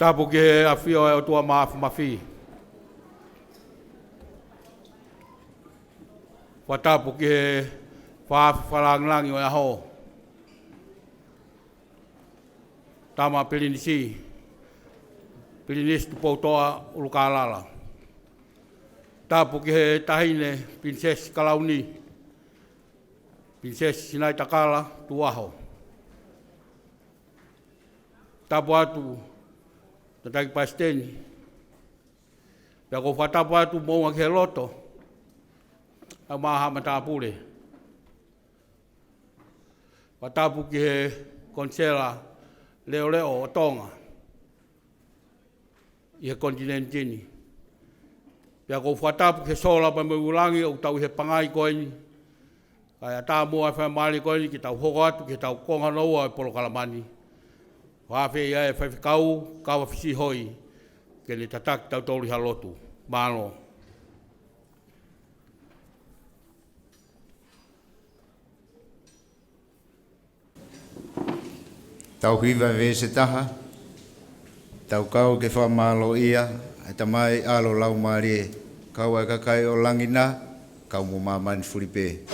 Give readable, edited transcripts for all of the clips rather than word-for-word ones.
Tapu ke afio e o tua maafu mafi. Watapu ke whaafi whalanglangi o e aho. Tama pilinisi. Pilinisi tu poutoa ulukalala. Tapu ke tahine Princess Kalauni. Princess Sinai Takala tu aho. Tapu atu tataki pasteni. Pea ko whatapu atu mounga ke loto. A maha matapure. Watapu ki he konsela leo o Tonga. I he kontinentini. Pea ko whatapu ke sola pa ulangi o tau he pangai koini. Kaya tā mua whai maali koini ki tau hoko atu ki tau konga noua e polo kalamani. Whawhi ia e whaiwhikau, kawa whisi hoi. Ke ni tataki tau tōri halotu. Mālo. Tau hiwa ve se taha, tau kau ke whamalo ia, e tamai alo lau maari, kau e kakai o langina, kau mo mamani furipe.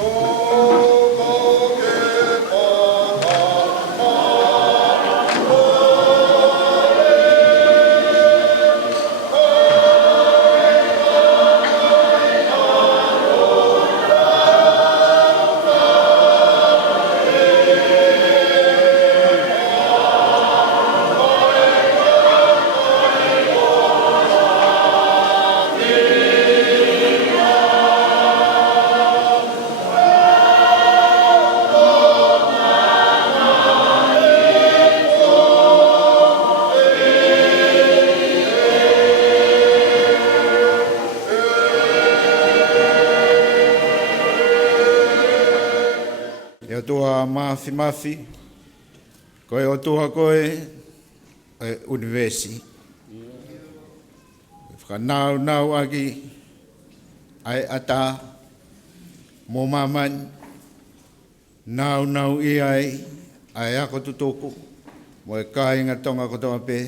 Mafi, koe o tuha koe e universi. Whanau aki ai ata mō mamani, nau i ai ako tutoku, mo e kāinga tonga kotoa pe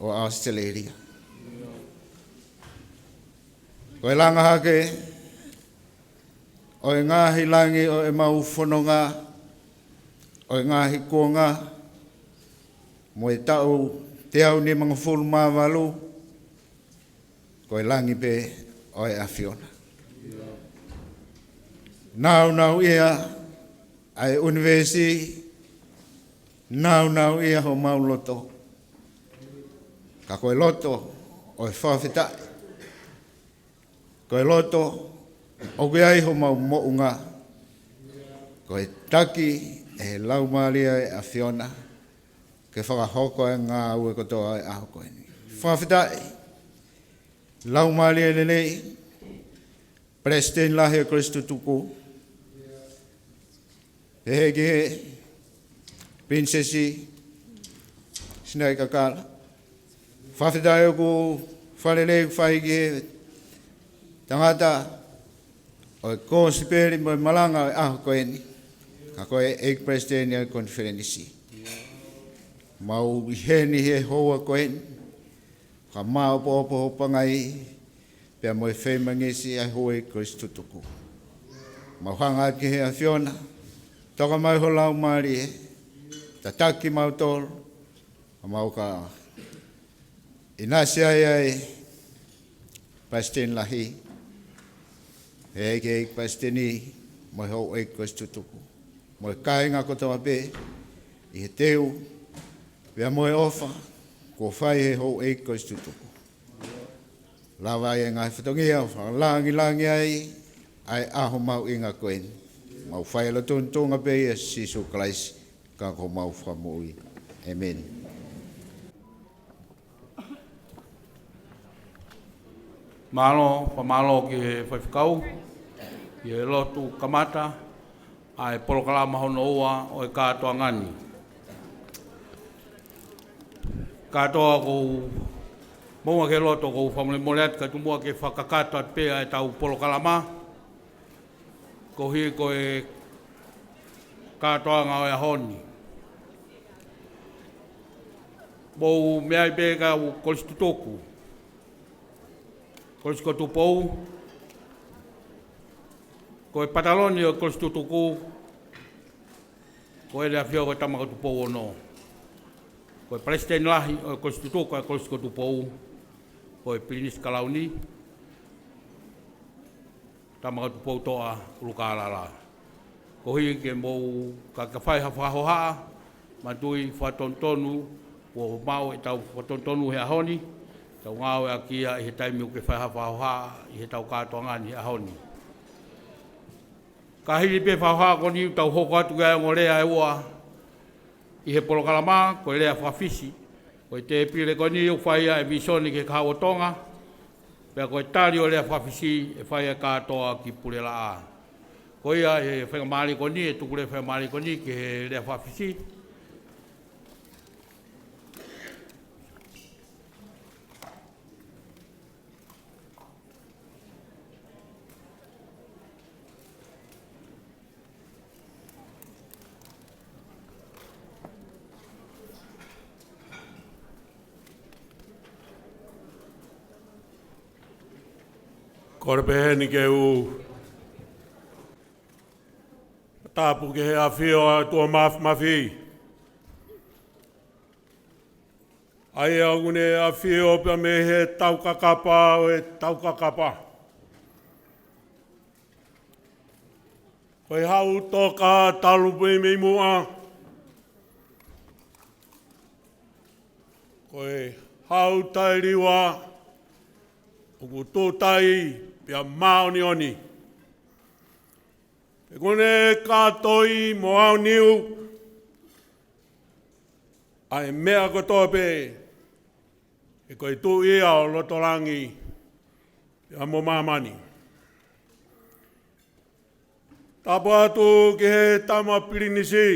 o Australia. Koe langa hake, o e ngāhi langi o e mau whanonga, o ngāhi kuonga, mo e tau te au ni mga fulu māwalu, ko e langi pe o e awhiona. Nau ia ai universi, nau ia ho mau loto. Ka koe loto o e whawhitai. Koe loto o ke ai ho mau mounga. Koe taki e lau maalia e awhiona, ke whakahoko e ngā ue kotoa e aho koe ni. Whawhitai, lau maalia le nei, President lahi o Kristu tuku, he heki he, Princessi, Sinai Kakala. Whawhitai o ku whalelei whaiki he, tangata, o e kōsiperi mo e malanga e aho koe ni. Ka koe e president e konferenisi. Mau heni he hoa koe ni. Ka mau popo pangai. Pea mo e whaimangesi ai hoa e Kristu tuku. Mau hanga ki he a Fiona. Toka mai ho lau maari e. Ta taki mau tolu. Mau ka inasi ai president lahi. He ke presidenti mo ho e Kristu tuku. Mo e kāinga kotoa pe, i he teu, pia mo e ofa, ko whai he hou e Kristu tuku. Lawa e ngai whatongia, whakalangi ai aho mau inga koen. Mau whai ala tonga pe e Sisu Christ, ka ko mau whamui. Amen. Malo, whamalo ki he whaiwhikau, ki he lotu kamata, ai polokalama hono ua o e kātoa ngani. Kātoa kou mounga ke loto kou whamole moleat ka tumua ke whakakatoa pēa e tau polokalama. Ko hi ko e kātoa ngā o e honi. Mou mea i bega o kolistu toku. Kolistu tupou. Ko e pataloni o kolistu toku. Ko e lea fio ko tamaka tupou ono. Ko e president lahi o kolistu toku e kolistu tupou. Ko e Pilinis Kalauni. Tamaka tupou toa uluka alala. Ko hi ke mou kakawhai hawhahoha. Matui whatontonu. Ko mau e tau whatontonu he ahoni. Tau ngāo e akia i he taimi uke whai hawhahoha. I he tau kātoa ngani he ahoni. Ka hiri pe whauha ko ni tau hoko atu gai ngō rea e ua. I he polokalama, ko e rea whawhisi. Ko e te pire ko ni u whaia e visoni ke kaua tonga. Pea ko e tari o rea whawhisi e whaia kātoa ki purela a. Ko ia e whaingamari ko ni, e tukure whaingamari ko ni ke he rea whawhisi. Korpe ni ke u tapu ke he awhio a tua mafi. Ai augune awhio pia me he taukakapa o e taukakapa. Koe hau toka talupu i mei mua. Koe hau tairiwa o ku tōtai pia maoni oni. E kone kātoi mo au niu, ai mea kotope, e koe tū ia o lotorangi, pia mo mamani. Tapo atu ke he tama Pirinisi,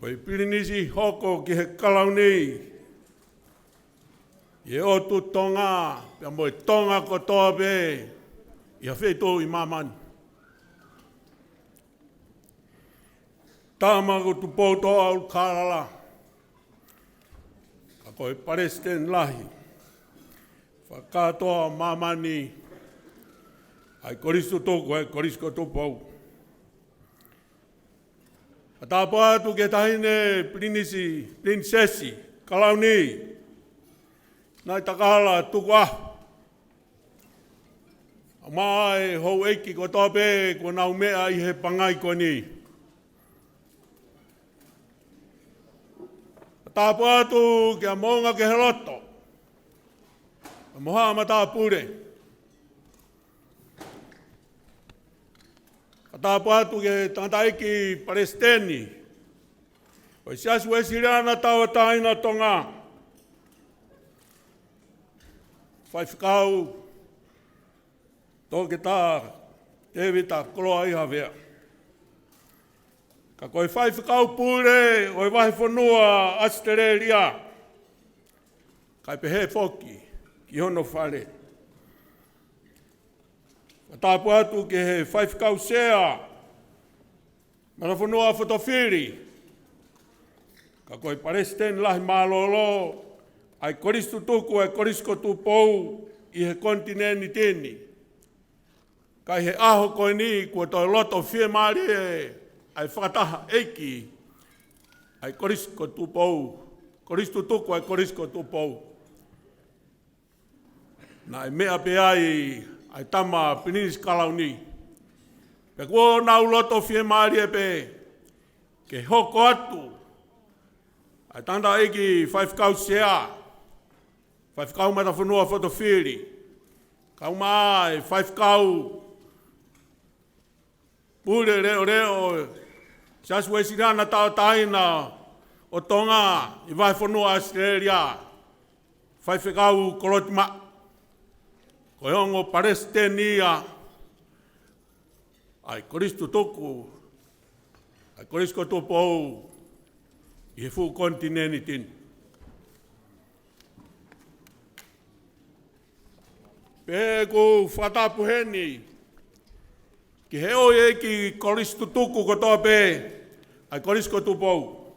koe Pirinisi hoko ki he Kalauni, Ie o tu tonga, pia mo e tonga ko toa pe, ia wheto i mamani. Tāma ko tu poto au kārala, ka koe paresten lahi, whakatoa mamani, ai koristo toko, ai korisko tupou. A tāpo atu ke tahine prinsesi, Kalauni, Nai takahala tuku ahu. Mai hou eiki ko tope ko nau mea i he pangai ko ni. Tāpu atu kia maunga ke he roto. Moha ma tāpure. Tāpu atu ke tantaiki Palestini. Ko siasu e siriana tawa taina tonga. Whai whikau, tō ke tā, tewe tā koloa iha vea. Ka koe whai whikau pūre, oi wahi whanua Australia. Kai pehe whoki, ki hono whare. Ka tāpu atu ke he whai whikau sea, mana whanua whatawhiri. Ka koe Palestine lahi mālolo, ai koristu tuku e korisko tupou i he kontineni tēni. Kai he aho koe ni kua toi loto whie maari e ai whakataha eiki ai korisko tupou. Koristu tuku ai korisko tupou. Nā e mea pe ai tama Pilinis Kalauni. Pe kua nau loto whie maari e pe ke hoko atu. Ai tanda eiki whaifkau sea. Whaifkau mata whanua whatawhiri. Kau mai, whaifkau. Pure reo. Siasu e sirana tau taina o tonga i vai whanua Australia. Whaifkau kolotima. Ko hongo Palestiniya. Ai koristu toku. Ai korisko topou. I he fu kontineni tini. Pe ko whatapu heni, ki he oi e ki koristu tuku ko toa pe, ai korisko tupou.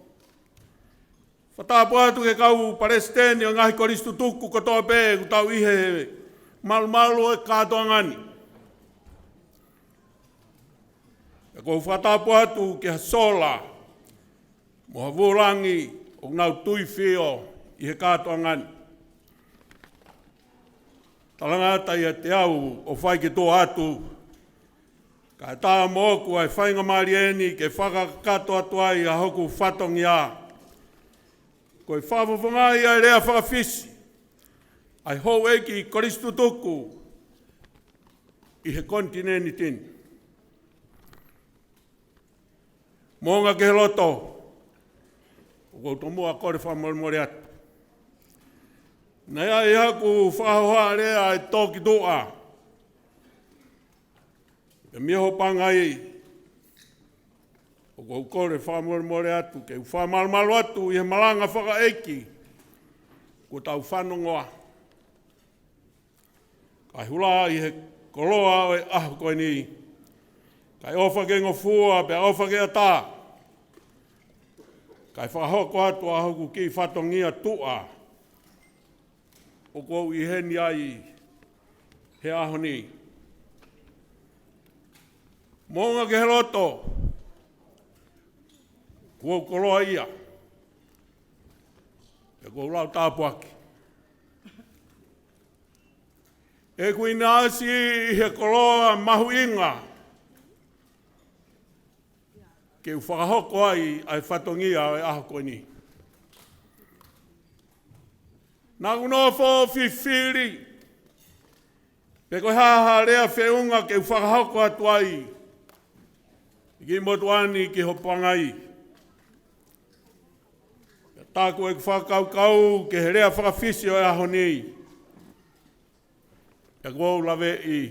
Whatapu atu ke kau Palestine o ngahi koristu tuku kotoa pē ku tau ihe malu e kātoa ngani. E kou whatapu atu ke sola mo havurangi o ngau tui whio i he kātoa ngani. Talangata ia te au o whai ke tō atu. Ka tā mōku ai whainga marieni ke whakakato atu ai a hoku whatongi a. Koe whawawhangai ai rea whakawhisi. Ai hou eki koristu tuku i he kontineni tini. Mōnga ke he loto. O kouto mua kore whamoremore atu. Nei ai haku whahoha rea e tōki tōa. E miho pangai. O kou kore whamoremore atu. Ke whamalmalo atu i he malanga whakaeki. Ko tau whanongoa. Kai hula i he koloa o e ahu koe ni. Kai ofa ke ngofua pe ofa ke ata. Kai whahoko atu ahu ki whatongia tua. O kou i heni ai he aho ni. Mōnga ke he loto. Kua koloa ia. E kou lau tāpuaki. E kui nāsi i he koloa mahu inga. Ke u whakahoko ai whatongia e aho koe ni. Nā unofo whiwhiri. Pe koe haha rea whiunga ke u whakahoko atu ai. Ki motuani ki hopangai. Tāku e whakaukau ke he rea whakawhisi o e aho ni. E kou lawe i.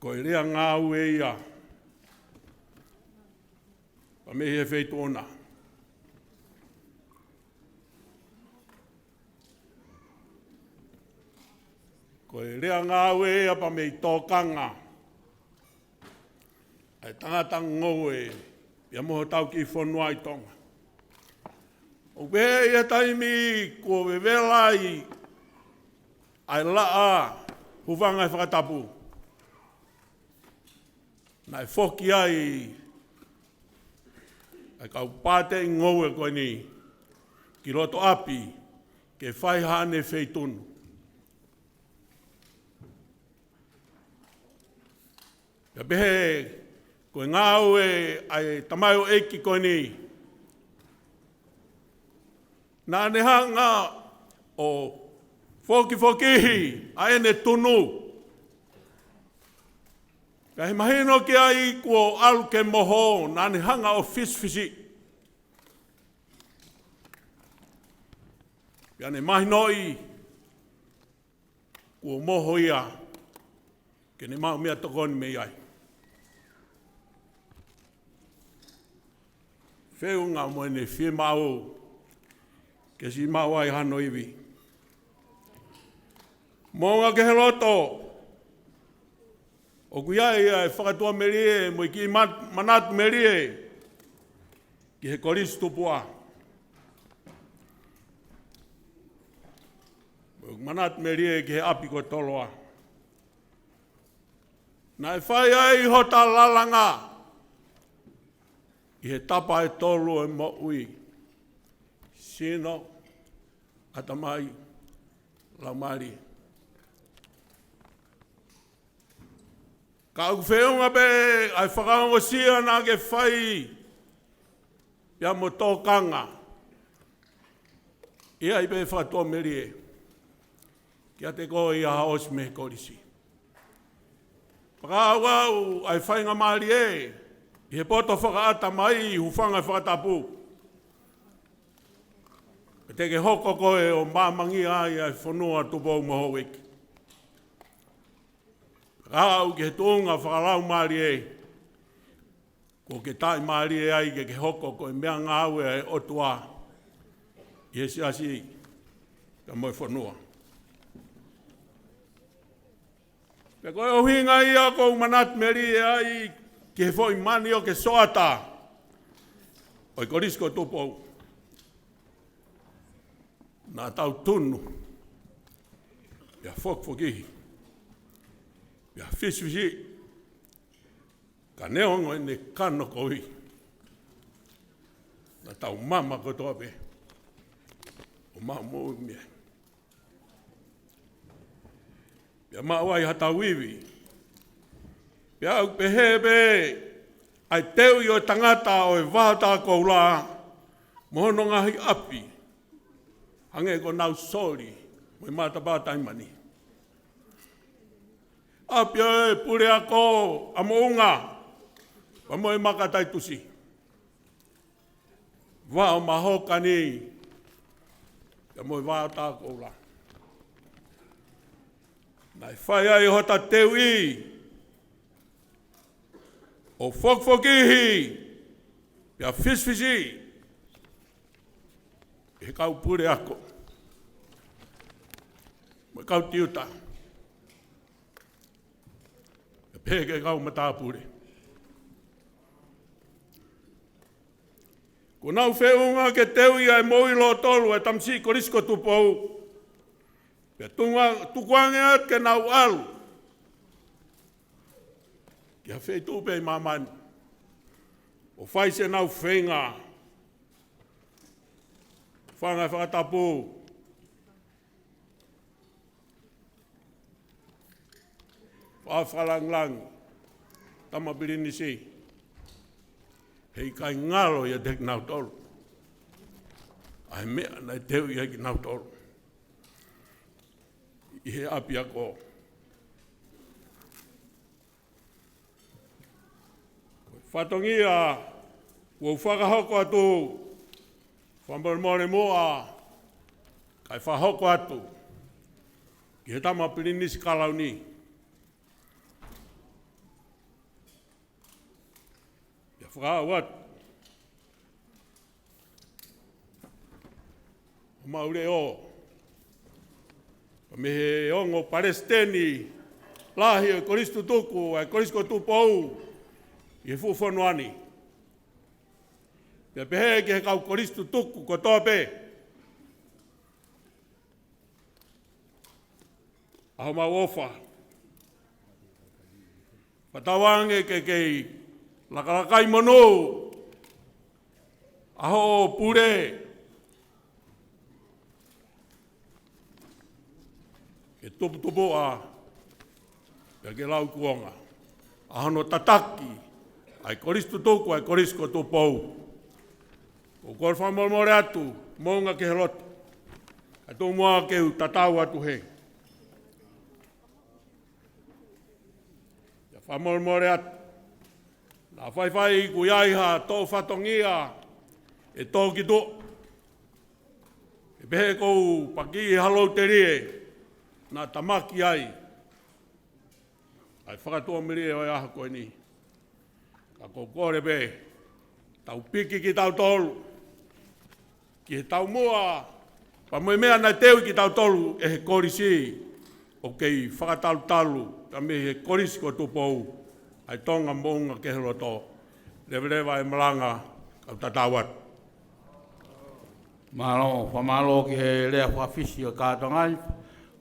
Koe rea ngāu e ia. Pa me he wheitu ona. Koe rea ngāu e ia pa me i tōkanga. Ai tangata ngou e. Ia moho tau ki whanua i tonga. O behe ia taimi kua wewelai ai laa huvanga e whakatapu. Nai whoki ai ai kau pāte i ngou e koe ni ki roto api ke whaihane wheitunu. Ia behe koe ngāu e ai tamaio eki koe ni. Nā nehanga o whokihi a ene tunu. Ka he mahino ki ai kua alu ke moho nā nehanga o fisfisi. Ka ne mahinoi kua moho ia ke ne mau mea tokoni me iai. Whiunga mo ene whie mau ke si mau ai hano iwi. Mōnga ke he loto. O kuia ia e whakatua merie mo i ki manatu merie ki he koristu pua. O manatu merie ki he api ko toloa. Nā e whai ai hota lalanga i he tapa e tolu e mo ui. Sino, atamai, laumari. Ka au whiunga pe, ai whakaongo sia nā ke whai, ia mo tōkanga. Ia i pe whatoa merie, kia te ko i aha osi me korisi. Whakau au, ai whainga maari e, i he poto whakaata mai, hufanga whakatapu. Te ke hoko koe o māmangi ai ai whanua tupou moho wiki. Rau ke he tūnga whakalau maari e. Ko ke tai maari e ai ke hoko koe mea ngāu e otua. I he siasi ka moe whanua. Pe koe o hinga ia kou manat meri e ai ke he fwoi mani o ke soata. Oi korisko tupou. Nā tau tunu. Pia whokwhokihi. Pia whiswisi. Ka neongo e ne kano kohi. Nā tau mama kotoa pe. O maa mou mea. Pia maa wai hata wiwi. Pia au pehebe. Ai teu i o tangata o e wahata kou la. Mohono ngahi api. Hange ko nau sori. Moi mata pātai mani. Api e pure ako. Amo unga. Pamo e makatai tusi. Wao mahoka ni. Pia moi wahata kou la. Nai whai ai hota teu i. O whokwhokihi. Pia fisfisi. E kau pure ako. Mo kau tiuta. E peke kau mata pure. Ko nau whiunga ke teu ia e moi lo tolu e tamsi korisko tupou. Pia tukuange at ke nau alu. Kia whei tupe i mamani. O whai se nau whenga. Whangai whakatapu. Whawhalanglang. Tamapiri si. Hei kai ngalo ia tek nau tolu. Ai mea nai teu ia ki nau tolu. I he api ako. Whatongia. Wau whakahoko atu. Whamoremore moa, kai whahoko atu, ki he tama pirinisi kalau ni. Ia whakahau atu. O maure o, me he ongo Palestini, lahi e koristu tuku, e korisko tupou, i he fuwhonuani. Pia pehe ke he kau koristu tuku ko tope. Aho mau ofa. Patawange ke kei lakalakai mono. Aho pure. Ke tupu a. Pia ke lau kuonga. Aho no tataki. Ai koristu tuku, ai korisko tupou. O kor whamoremore atu, mounga ke he loto. A tō mua keu tatau atu he. Ia whamoremore atu. Nā whaiwhai ku iaiha tō whatongia e tō ki tō. E pehe kou paki i halau te rie, nā tamaki ai. Ai whakatua miri e oi aha koe ni. Ka kou kore pe, tau piki ki tau tolu. Ki he tau mua, pa moe mea nai teu ki tau tolu e he korisi o kei whakatalu-talu ka me he korisi ko tupou ai tonga mounga ke he roto lewa e malanga kau tatawat. Malo, whamalo ki he lea whawhisi o kātongai,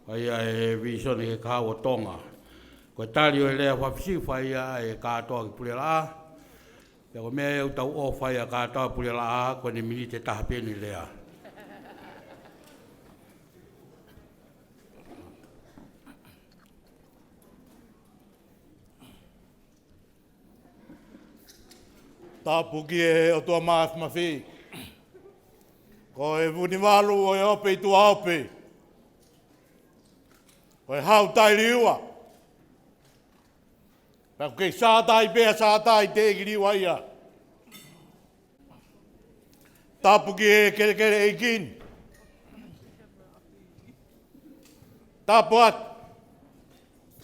whai e visoni he kāo tonga. Ko tari o lea whawhisi whai e kātoa ki pule la. Ia ko mea eu tau o whai a kātoa pule la ko ne mini te tahapeni lea. Tāpuki e o tua maafmafi. Ko e vuniwalu o e ope i tua ope. Ko e hau tai riua. Pako kei sātai pēa sātai te riua ia. Tāpuki e kere e kin. Tāpu at.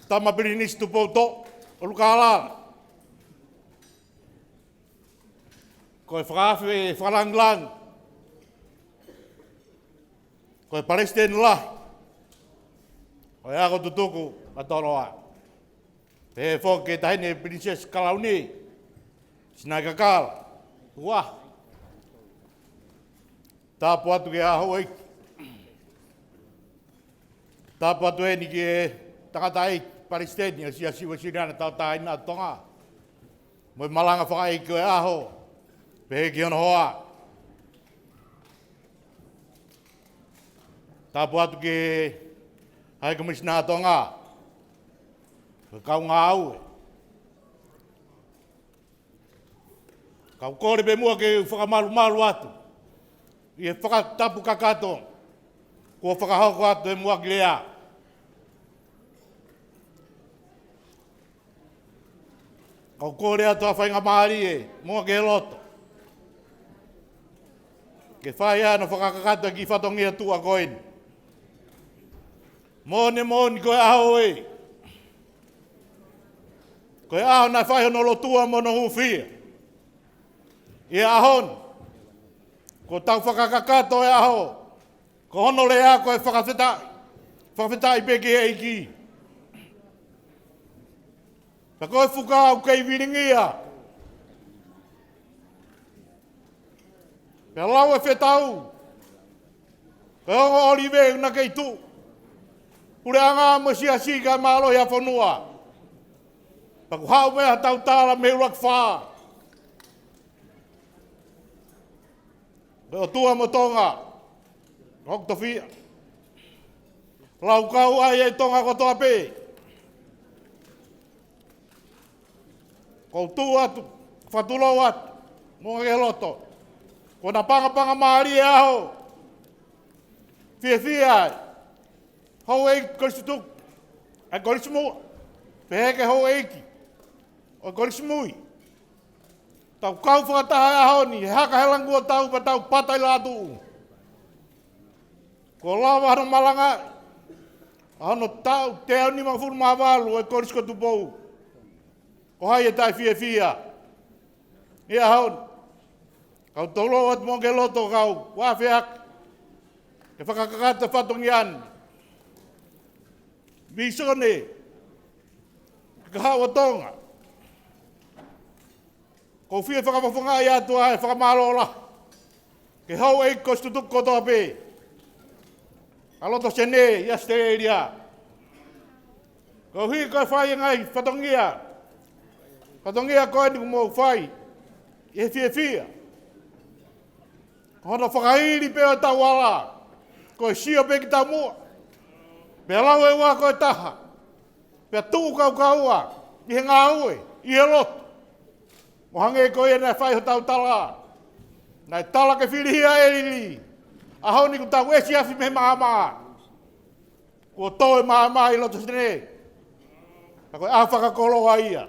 Tamapiri nistu pouto. O lukalala. Ko e whakawhi e whalanglang. Ko e Palestine la. Ko e ako tutuku a toroa. Te whok e tahine Princess Kalauni. Sinai kakala. Ua. Tāpu atu ke aho eiki. tāpua tu e ni ki e tangata e Palestine, si siwa siriana tau tā ina tonga. Moi malanga whakai ki e aho, pehe ki ono hoa. Tāpua tu ki hai komisina tonga, kau ngā au e. Kau kore pe mua ke whakamalu atu. I e whakatapu kakato. Kua whakahoko atu e mua ki lea. Kau kore atu a whainga maari e mua ke loto. Ke whai ana whakakakato ki whatongi atu a koini. Mone koe aho e. Koe aho nai whai hono lotua mono hufia. I ahon, ko tau whakakakato e aho, ko hono lea koe whakawhetai peke e iki. Pa koe whukau kei viringia. Pea lau e whetau, koe hongo olive una kei tu. Ure anga masia sika malo ia whanua. Pa ku hau mea tau tāla me urak whaa. O tua mo tonga, hok to fia. Lau kau ai e tonga ko toa pe. Ko tua tu, whatulo atu, monga ke loto. Ko na panga maari e aho. Fia ai. Hau e koristutuk, e korismua. Peheke hau eiki, o korismui. Tau kau whakataha e ahoni, he haka helangua tau pa tau patai lātu. Ko lawa hano malanga, hano tau te au ni mawhuru mawalu e korisko tupou. Ko hai e tai fia. E ahoni, kau tolo at monge loto kau, wawhiak. E whakakakata whatongi an. Visone, kahawa tonga. Ko fia whakawhawhanga i atu ai, whakamalola. Ke hau e kostutuk kotoa pe. Aloto sene, iaste e ria. Ko hui koe whai ngai, whatongia. Whatongia koe ni mo whai. I he fia. Ko hono whakairi pe o tau ala. Koe sio pe ki tau mua. Pe lau e ua koe taha. Pe tuu kau kaua. I he ngā ue, i he loto. O hange koe e nai whai ho tau tala. Nai tala ke whirihia e lili. Ahau ni ku tau esi afi me maa. Ko toe maa i loto sene. Ta koe a whakakolo a ia.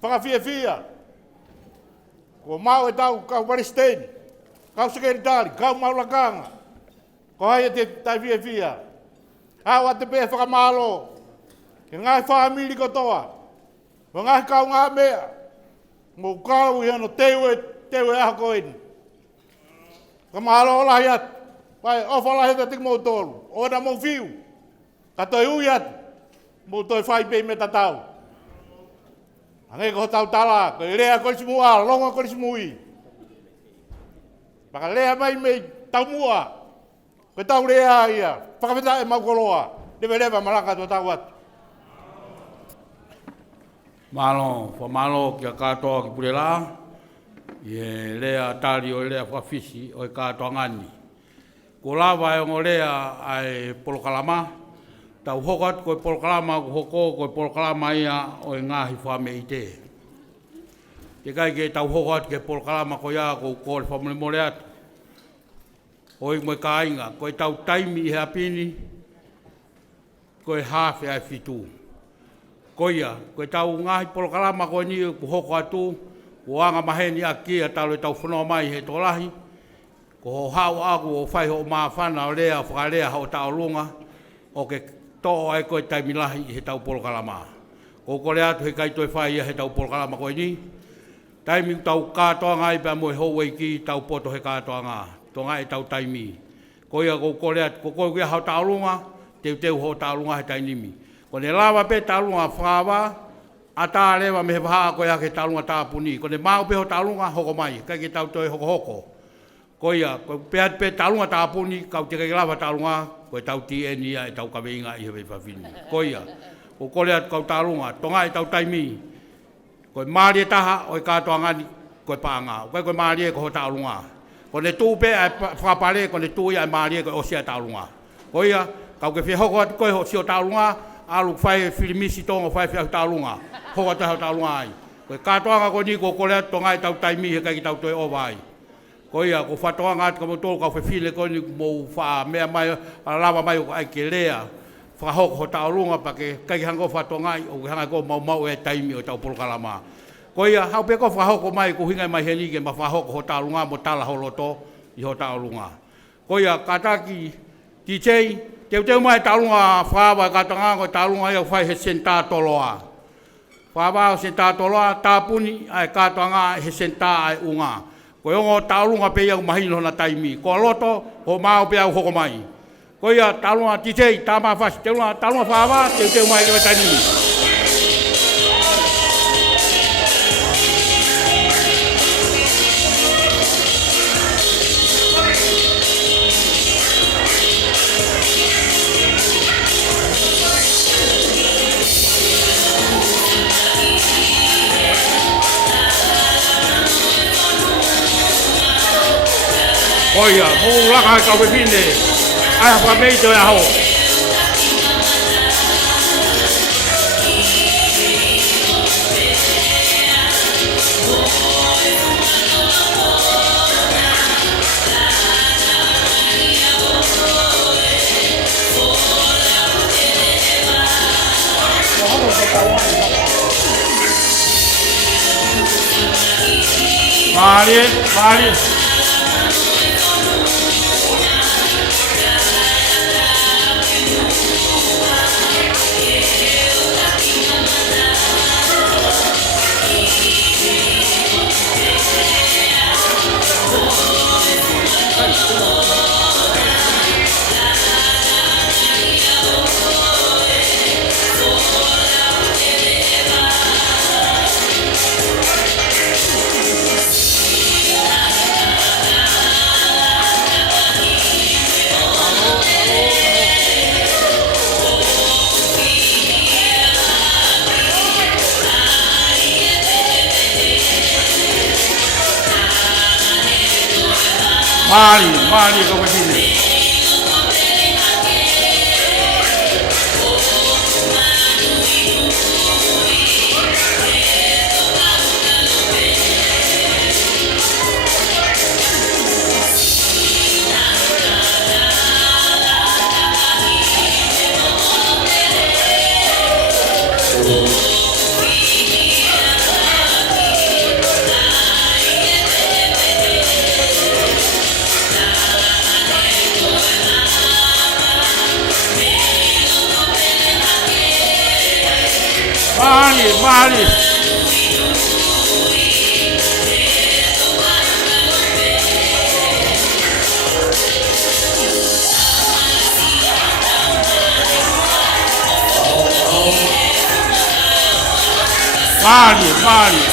Whakawhia. Ko mau e tau kau Palestine. Kau sekeritari, kau maulakanga. Ko hai e te tai whia. Hau a te pē whakamalo. Ke ngai whamili kotoa. Ko ngai kau ngā mea. Mo kau i ano tewe aha koeni. Ka mahalo lahi atu. Pai ofa lahi ta tik mo tolu. Oda mo fiu. Ka toi ui atu. Mo toi whai pei me tatau. Ange ko tau tala. Ko lea korisi mua. Longa korisi mui. Paka lea mai mei tau mua. Ko tau lea ia. Whakawheta e maukoloa. Lewa malaka to tau atu. Malo, whamalo ki a katoa ki purela, i e lea tari o lea whawhisi o e katoa ngani. Ko lawa e ngo lea ai polokalama, tau hokat ko e polokalama, ko hoko ko e polokalama ia o e ngahi whame i te. Te kai ke tau hokat ke polokalama ko ia ko kore whamole more atu. O i moe ka inga, ko e tau taimi i he apini, ko e hawhi ai whitu. Koia, koe tau ngahi polokalama koe ni ku hoko atu, ku anga maheni a kia talo e tau whanau mai he tolahi, ko hau aku o whai ho maa whana o lea, whakalea hao tau lunga, o ke toa ai koe taimilahi he tau polokalama. Ko kore atu he kaitoi whai he tau polokalama koe ni, taimi tau katoa ngai pia moe hou ki tau poto he katoa ngā, to ngai tau taimi. Koia ko kore atu, ko koe kia hao tau lunga, teu ho tau lunga he tainimi. Ko ne lawa pe talunga whawa, a tā lewa me he waha koe ake talunga tāpuni. Ko ne mau pe ho talunga hoko mai, kai ke tau toi hoko hoko. Koia, ko pe talunga tapuni, kau te lava talunga, ko tau TN ia e tau kaweinga i hewei whawhini. Koia, o kore atu kau talunga, tonga e tau taimi, ko maari e taha, o e katoa ngani, ko e paanga. Koe maari e ko ho talunga. Ko ne tūpe e whapare, ko ne tūia e maari e ko osia talunga. Koia, kau ke whihoko atu koe ho sio talunga, alu whai filimisi tonga whai whiau talunga. Hoko taha talunga ai. Koe katoanga ko ni ko kore atu tonga e tau taimi, he kai ki tau toi owa ai. Koia, ko whatoanga atu ka motoro kau whiwhile ko ni mou wha mea mai, lava mai o ai ke lea. Whahoko ho talunga pa ke kai hango whatoanga ai, o ke hanga ko mau e taimi o tau polokalama. Koia, hau pe ko whahoko mai, ko hingai mai heni ke ma whahoko ho talunga mo tala holoto i ho talunga. Koia, kataki, DJ, teu mai talunga whawa katanga ko talunga ia whai he senta toloa. Whawa o senta toloa, tāpuni ai katanga he senta ai unga. Koe ongo talunga pe iau mahino na taimi. Ko loto, ho mao pe au hoko mai. Koia, talunga DJ, tāma whasi, talunga whawa, teu mai ke tanimi. Oia, mo laka ka we pine. Ai pa mei to ya ho. Mari. Mari ko pine. Mari.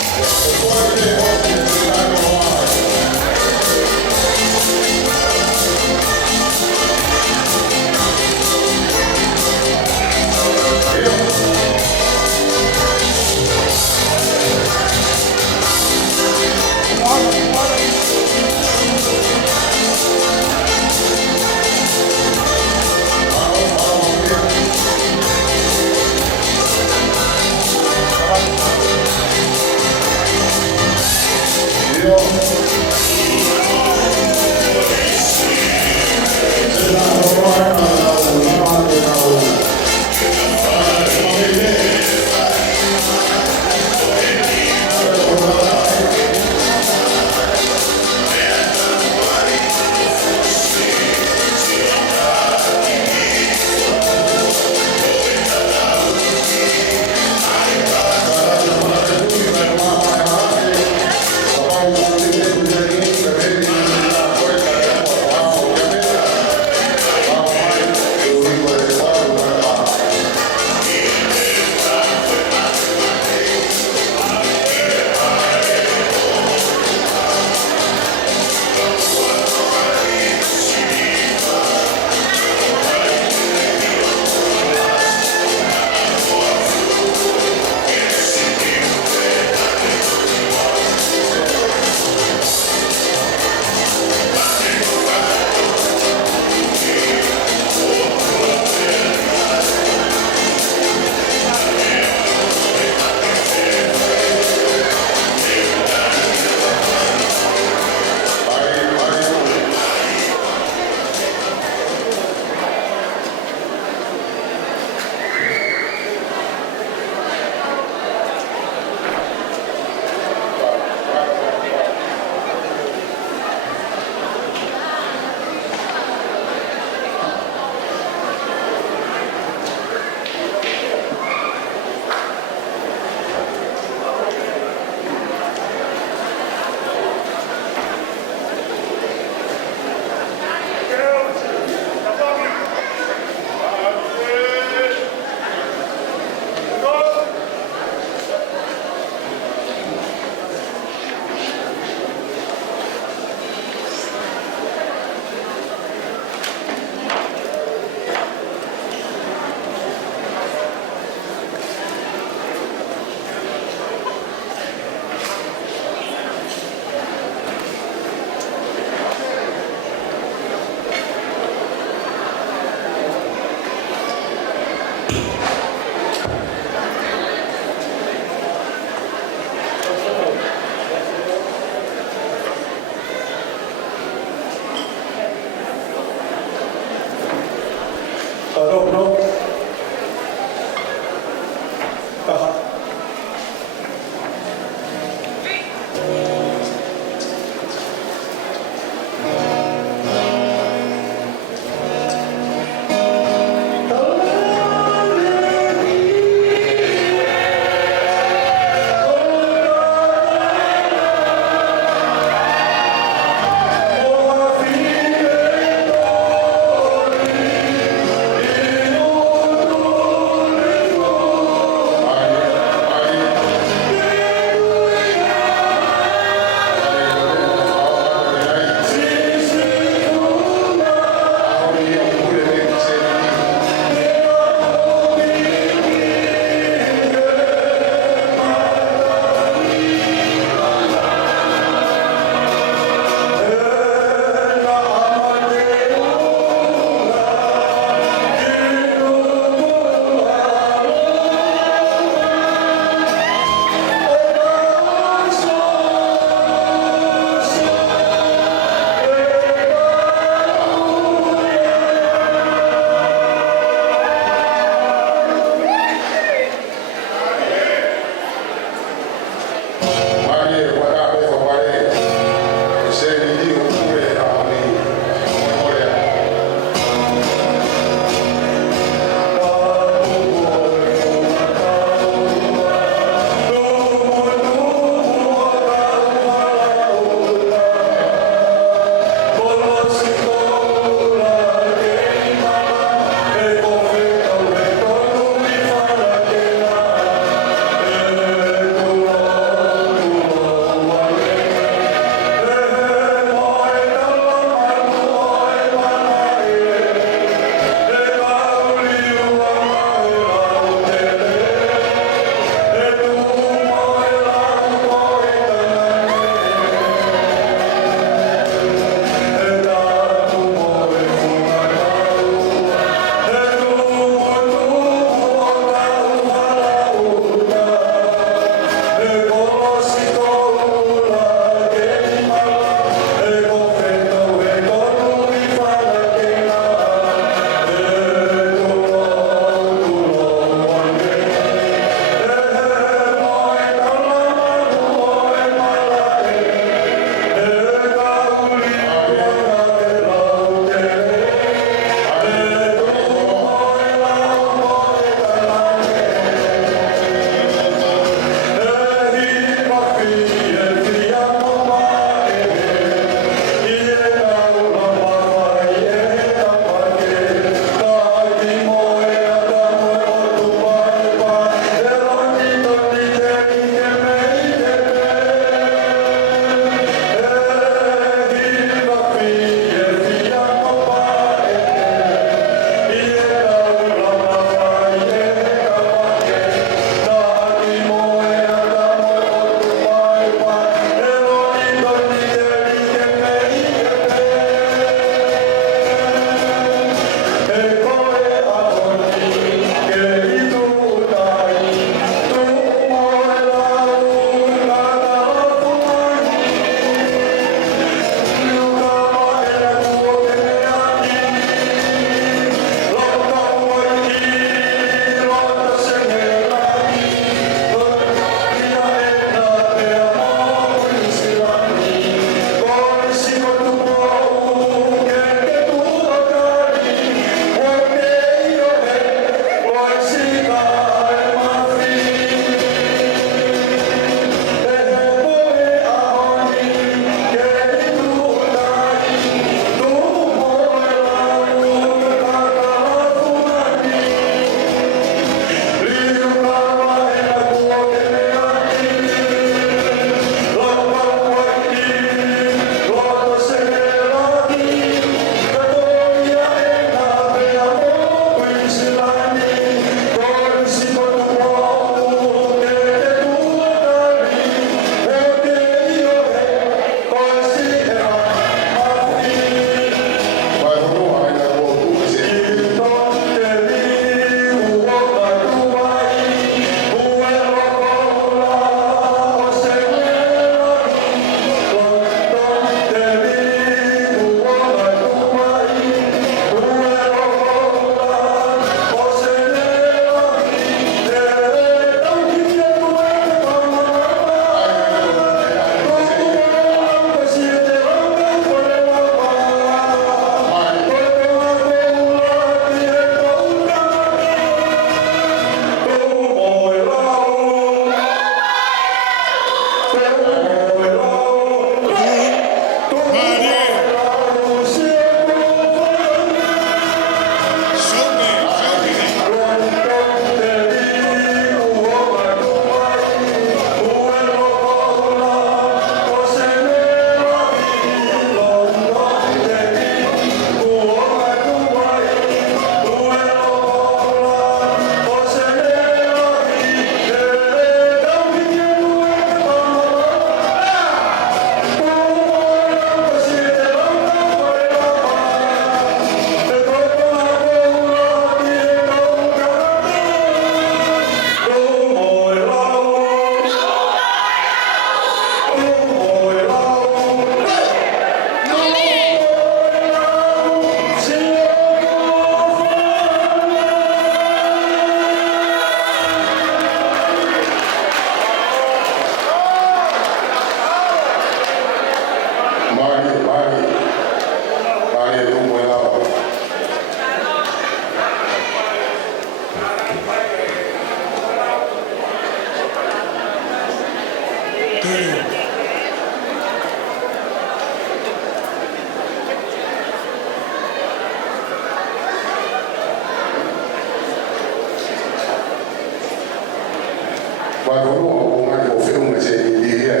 Malakono o ngai o whenua se i rea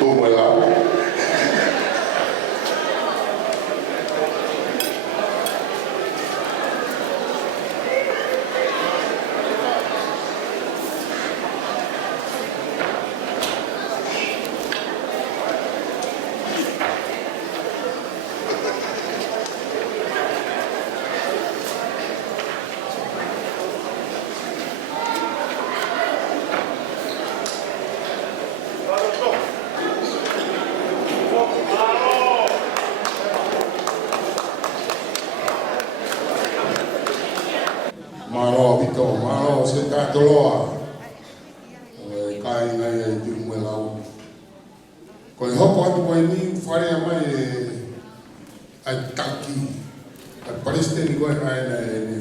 tō moe la. Malo pito, malo se tatoloa. Kai ngai ai tu mo lau. Ko hoko atu ko ni fare mai ai taki. Ai Palestine ko ai na ni.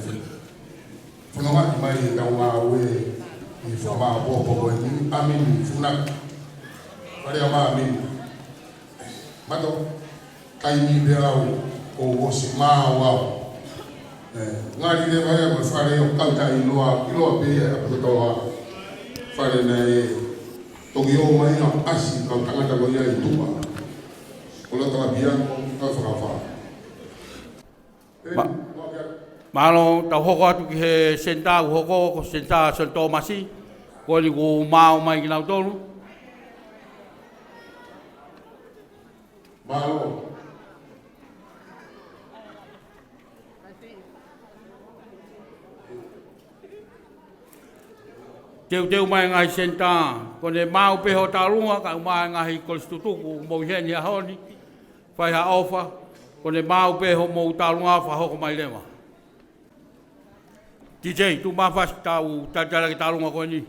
Funa mai ka wa we ni fama bo bo ni amin funa. Fare ma amin. Mato kai ni beau o si ma wa. Ngari le vai mo fare o kauta i loa pe a toa fare nei togi o mai na asi ka tangata ko ia i tua o la tala bia ka fa Malo tau hoko atu ki he senta u hoko ko senta St. Thomasi ko ni ko mau mai ki nau tolu. malo Teu mai ngai senta ko ne mau pe ho talunga ka mai ngai konstitutu mo heni a honi fai ha ofa ko ne mau pe ho mo talunga fa ho ko mai lema DJ tu ma fas tau tatala ki talunga ko ni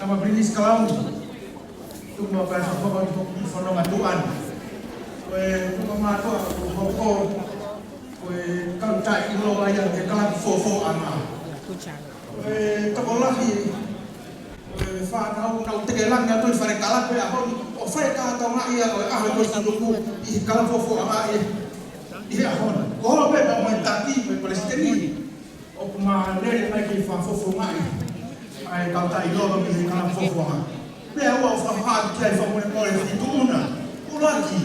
Nama British Clown tu ma pa sa ko di fono matuan we tu ma to ko we kan tai ilo ayam ke kan fofo ama we to ko lahi we fa tau tau te lang na to fa kala pe a o fa ka to ma ia o a ko sa lu i kala fofo ama i a hon ko pe ba mo taki we Palestine o ma le mai ki fa fofo mai ai kau tak ilo bagi kalam fofo ha pe wa fa ha ke fa mo mo e tu una ulaki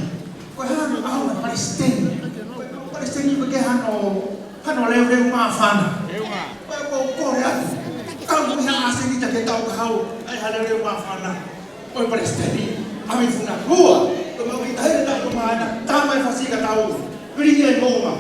ko ha no a Palestine bagi hano le ma fana ko ko ya kau mo na asini ta ke kau kau ai ha le ma fana o Palestine ami funa rua ko ma kita hele ta ko ma na ta mai fa si ka tau bringe mo ma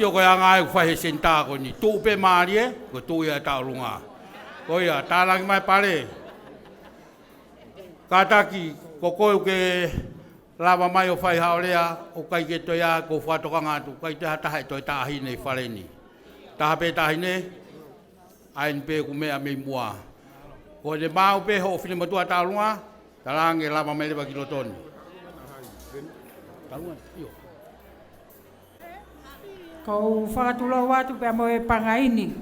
Sio ko anga ai whahe senta ko ni. Tu pe maari e, ko tu ia tau lunga. Ko ia, tālangi mai pare. Kātaki, ko koe ke lava mai o whai haolea, o kai ke toia ko whatoka ngātu, kai te hataha e toi tāhine i whare ni. Taha pe tāhine, ain pe ku mea mei mua. Ko le mau pe ho whine matua tālunga, talangi lava mai lewa kilotoni. Tālunga, iyo. Ko whakatulo watu pe mo e pangaini.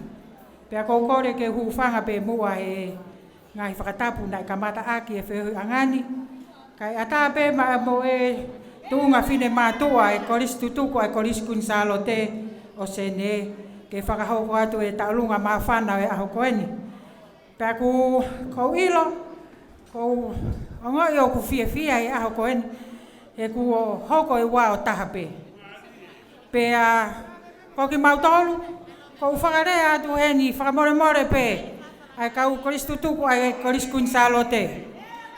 Pe ko kore ke hufanga pe mua e ngai whakatapu nai kamata aki e whehu angani. Kai ata pe ma mo e tunga fine matua e koris tutuko e koris kun salote o sene ke whakahoko atu e taulunga mawhana e aho koeni. Pe ko ilo, ko ongo i o ku fia e aho koeni e ku hoko e wao taha pe. Pe ko ki mautolu, ko whakarea atu heni, whakamore pe, ai kau koris tutuku ai koris kun salote,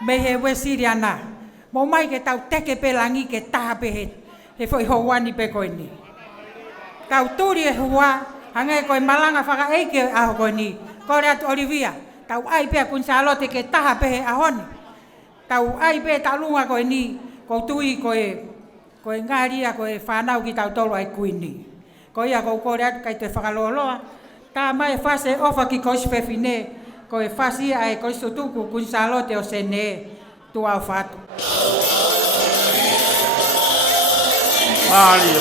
me he wesiri ana. Mo mai ke tau teke pe langi ke taha pe he foi houani pe koini. Kau turi e hua, hange koe malanga whaka eike aho koini, kore atu Olivia, tau ai pe kun salote ke taha pe he ahoni. Tau ai pe talunga koini, ko tui koe ngaria koe whanau ki tau tolu ai kuini. Ko ia ko kore atu kai te whakaloloa. Tā mai whase ofa ki kois whewhine. Ko e whasi ai kois tutuku kun salote o sene tu au whatu. Mahali.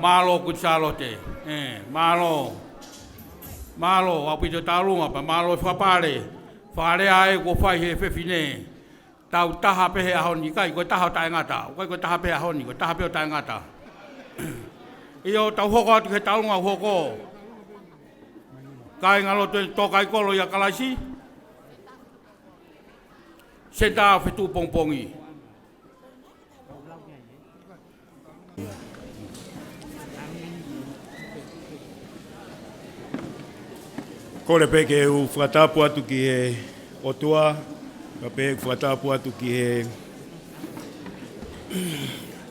Malo kun salote. Malo apito talunga pa malo whapare. Whare ai ko whai he whewhine. Tau taha pehe ahoni kai ko taha tai ngata. Ko taha pehe ahoni ko taha pehe tai ngata. Io tau hoko atu he talunga hoko. Kai ngalo to kai kolo ya kalasi. Senta fetu pongpongi. Ko le peke u whatapu atu ki he otua, ka peke whatapu atu ki he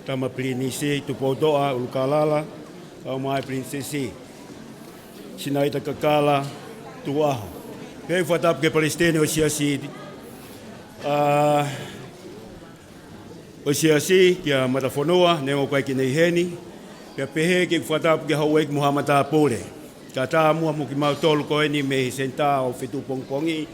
tama prinisi, tupo doa, ulukalala, au mai prinsesi. Sinaita kakala, tuaho. Peke whatapu ke Palestine o siasi, o siasi ki a matafonoa, nengo kai ki nei heni, ka pehe ke whatapu ke hauek Muhammad Apole. Ka tā mua mo ki mau tolu ko eni me senta o fitu pongpongi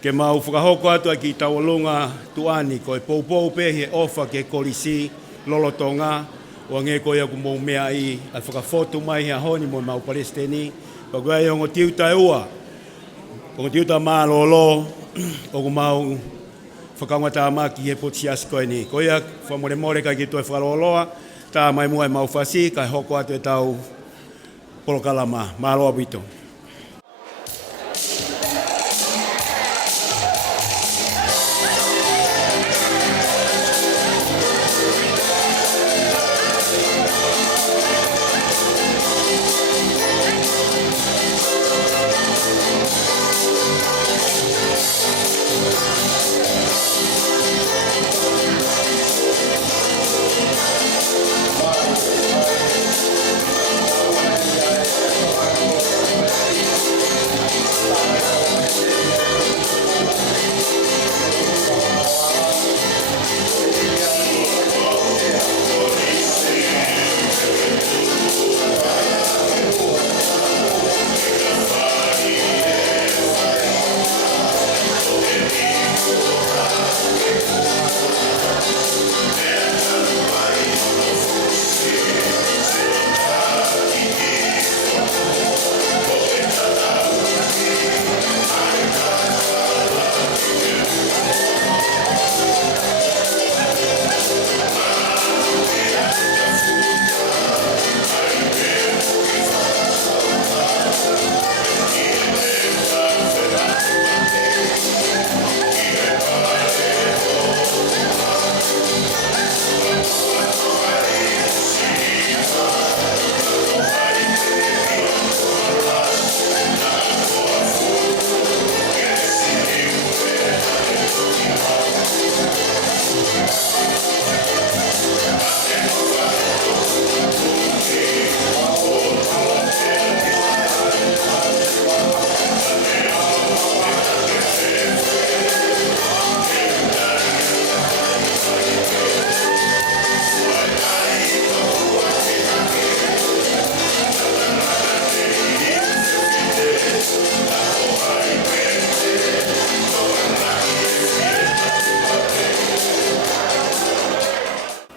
ke mau whakahoko atu ki tawalunga tuani ko e poupou pe he ofa ke kolisi lolotonga o nge ko ia ku mou mea i a whakafotu mai hea honi mo mau Palestini pa kua e ongo tiuta e ua ongo tiuta maa lolo o ku mau whakangata maki he potsias ko eni ko ia whamore ka ki toi whakaloloa tā mai mua e mau whasi ka hoko atu e tau Polo kalama, malo abito.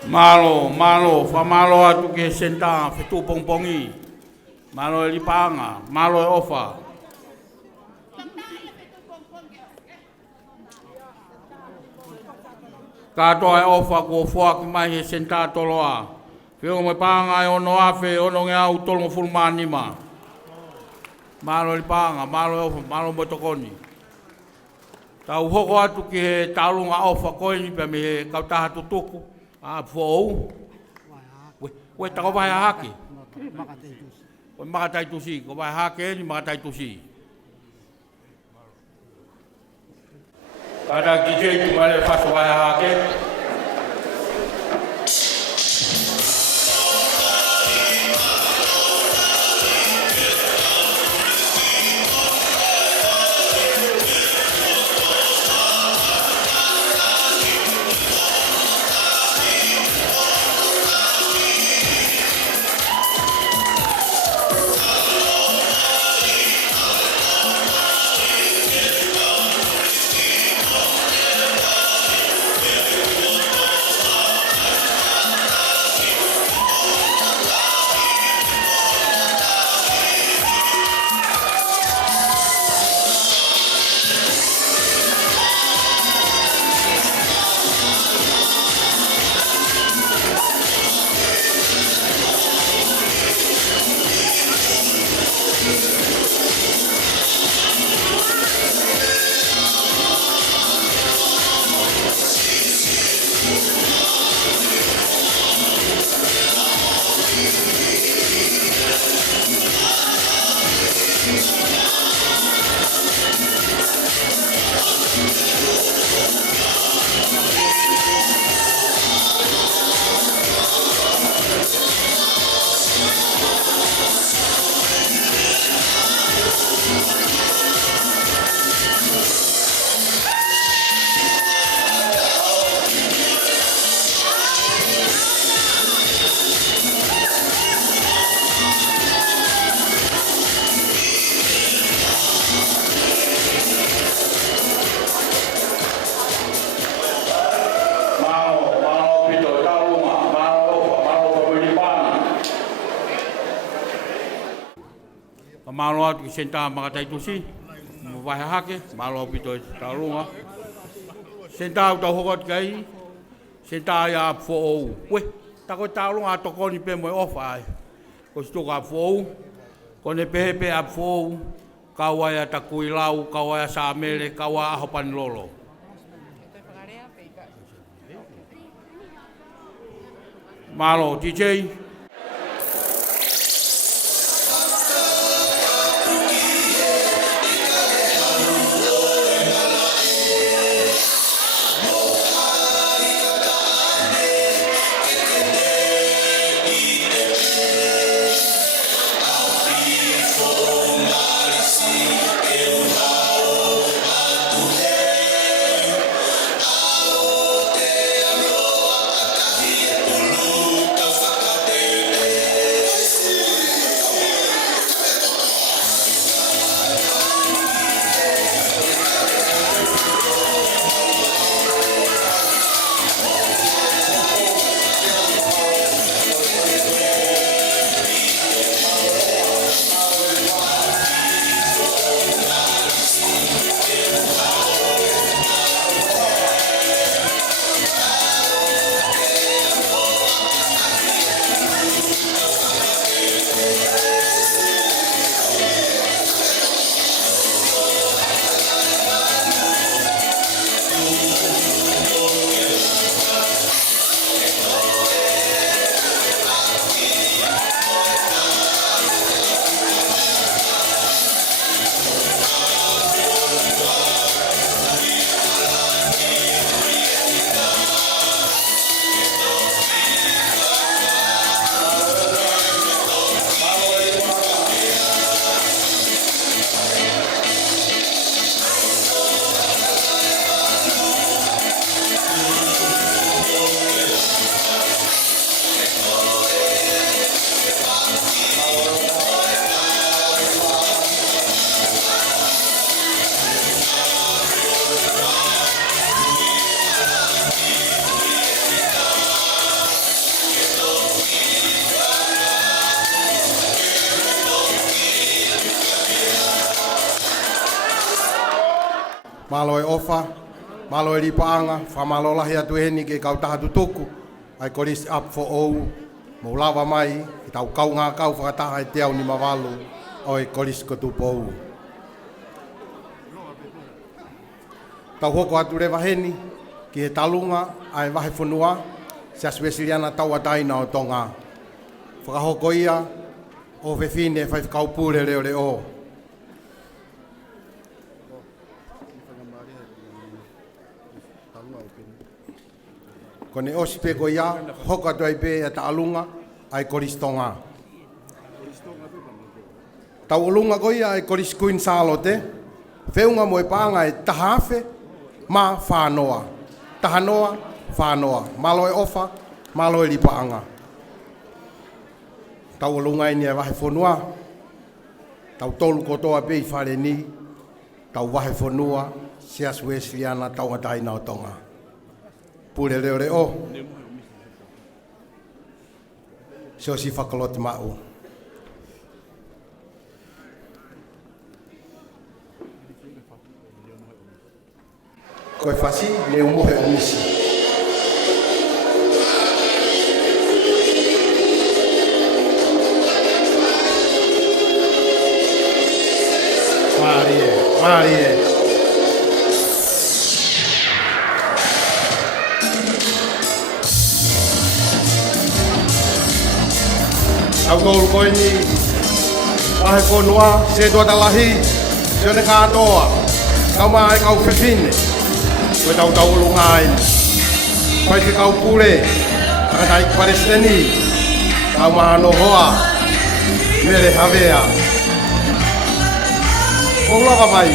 Malo, whamalo atu ke senta, whetu pongpongi. Malo e lipanga, malo e ofa. Katoa e ofa ko fua ki mai he senta toloa. Whio me panga e ono afe, ono nge au tolongo fulmanima. Malo e lipanga, malo e ofa, malo mo tokoni. Tau hoko atu ki he talunga ofa koini pe me he kautaha tutuku. Fou. We tako vai haki. Ko makatai tusi, ko vai haki ni makatai tusi. Kada kijei tu male faso vai haki. Malo atu ki senta makatai tusi, vai hake, malo pito talunga. Senta uta hokot kai, senta ya fo. We, tako talunga tokoni pe mo ofa. Ko stoka fo, ko ne pepe a fo, kawa ya takuilau, kawa ya samele, kawa hopan lolo. Malo DJ. malo e ofa, malo e lipaanga, whamalo lahi atu heni ke kau taha tutuku, ai koris up for ou, mo lava mai, i tau kau ngā kau whakataha e te au ni mawalu, oi koris kotu pou. Tau hoko atu rewa heni, ki he talunga, ai wahe whanua, se aswesiliana tau ataina o tonga. Whakahoko ia, o whewhine whai whakaupure reo reo. Ko ne osi pe ko ia, hoko atu ai pe e taalunga, ai koristonga. Tau olunga ko ia ai koris kuin salote, whiunga mo e pānga e tahawhe, ma whānoa. Tahanoa, whānoa. Malo e ofa, malo e lipaanga. Tau olunga ini e wahe whanua, tau tolu kotoa pe i whare ni, tau wahe whanua, Sias Wesleyan tau ngataina o tonga. Pure reo reo. So si whakalot mau. Koe whasi, le umohe o misi. Marie. Au tolu koe ni, wahe whanua, se tua talahi, se one kātoa, kau maa e kau whewhine, koe tau tau lunga ai. Koe te kau pule, takatai Palestini, kau maa no hoa, mere havea. Olava vai.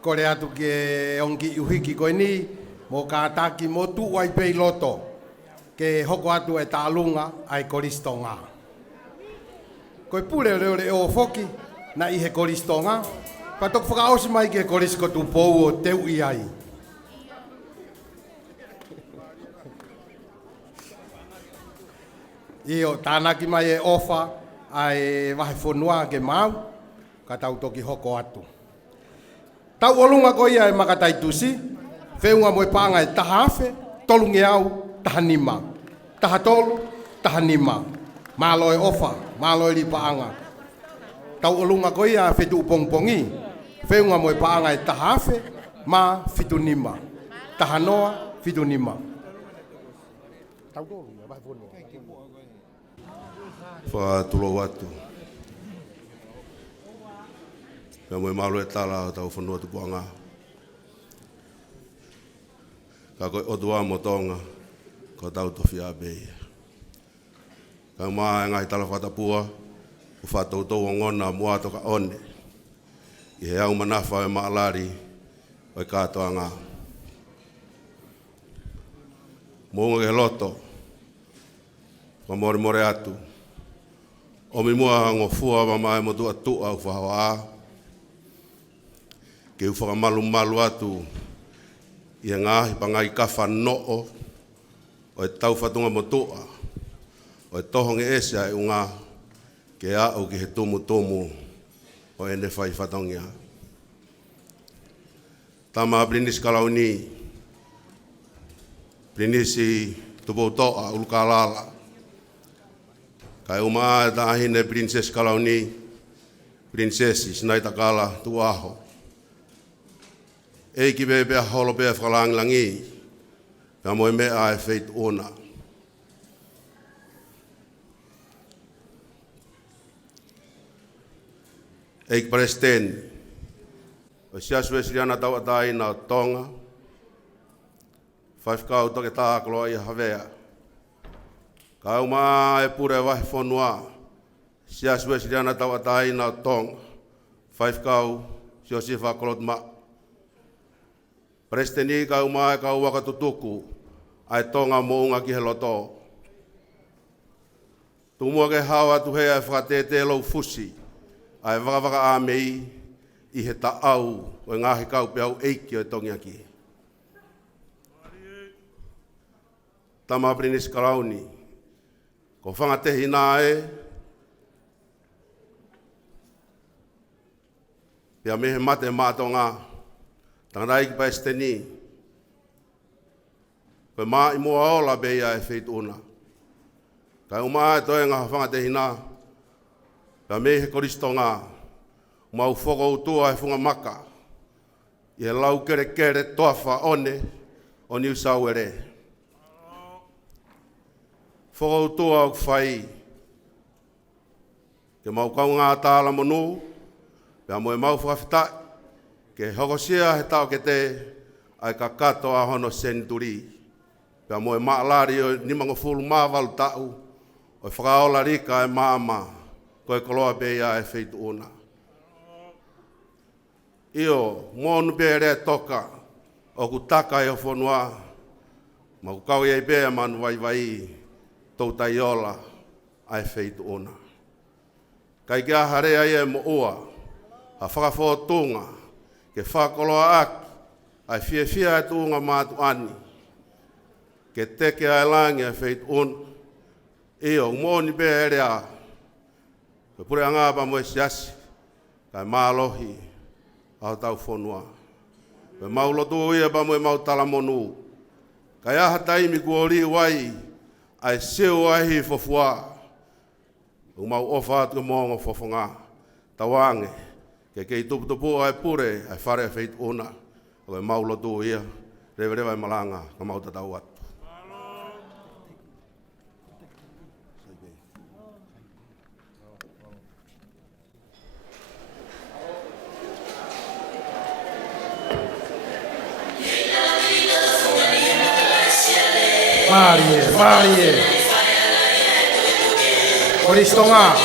Kore atu ke ongi uhiki koe ni, mo kātaki mo tu wai pei loto, ke hoko atu e tālunga ai koristonga. Koe pule reo reo foki, na i he koristonga, patok whakaosi mai ke korisko tu pou o teu i ai. Io, tānaki mai e ofa, ai wahe whanua ke mau, ka tau toki hoko atu. Tau olunga ko ia e makatai tusi, whiunga mo e pānga e tahawhe, tolungi au, taha nima. Taha tolu, taha nima. Malo e ofa, malo e lipaanga. Tau olunga ko ia e whetu upongpongi, whiunga mo e pānga e tahawhe, ma whitu nima. Taha noa, whitu nima. Tau tolu, vai whanua. Whātulo watu. Pea moe malo e tala o tau whanua tupuanga. Ka koe otua mo tonga, ko tau tofi a bei. Ka maa e ngai tala whatapua, u whatou tau o ngona mua toka one. I he au manafa e maalari, o e kātoa ngā. Mounga ke loto, wa more atu. Omi mua ngofua wa mai mo tua tua u whahawa. Ke u whakamalu atu i ngāhi pangai kawha noo o e tau whatunga mo tua o e tohonge esa e unga ke au ki he tumu o ene whai whatongia. Tama Prinis Kalauni, Prinisi Tupotoa Ulkalala, kai uma tahine Princess Kalauni, Princessi Snaitakala Tuaho. Ei ki bebe holo be whalanglangi, ka moe mea e wheit ona. Ei ki Palestine, o siasue siriana tau atai na Tonga, whaifkau toke tākalo i Havea. Ka uma e pure wahi whanua, siasue siriana tau atai na Tonga, whaifkau siosi whakolot ma. Palestine ka uma e ka waka tutuku, ai Tonga mo unga ki he loto. Tumua ke hawa tu hea e whakatete lau fusi, ai waka a mei i he taau o ngahi kau pe au eiki o tongi aki. Tama Prinis Kalauni, ko whangatehi nā e, pia mehe mate mātonga, tanganai ki Palestine, koe mā i mua ola beia e wheit una. Kai uma e toe ngā whangatehi nā, pia mehe koristonga, mau whoko utua e whunga maka, i he lau kere toafa one o New South Wales. Whoko utua o kwhai, ke mau kau ngā tāla monu, pia moe mau whakawhitai, ke hokosia he tau ke te, ai ka katoa hono senturi, pia moe maalari o nimango fulu māwalu tau, o whakaola rika e māma, koe koloa beia e wheitu una. Io, mōnu bere toka, o ku taka e o whanua, ma ku kau iei bea manu vai, tau tai ola, ai wheitu una. Kai kia harea ie mo ua, a whakawhotunga, ke whakoloa aki, ai fia e tuunga mātu ani, ke teke ai langi ai wheitu una. Io, mōni bere a, ke pure angāpa mo e siasi, kai mālohi, au tau whanua. Me maulotu ia pa mo e mau talamonu. Kai aha taimi kuori wai, ai seo ahi fofua. U mau ofa atu mongo fofonga. Tawange, ke kei tuputupu ai pure, ai whare e wheit una. Koe maulotu ia, rewa malanga, ka mau tatau atu. Marie, Koristonga.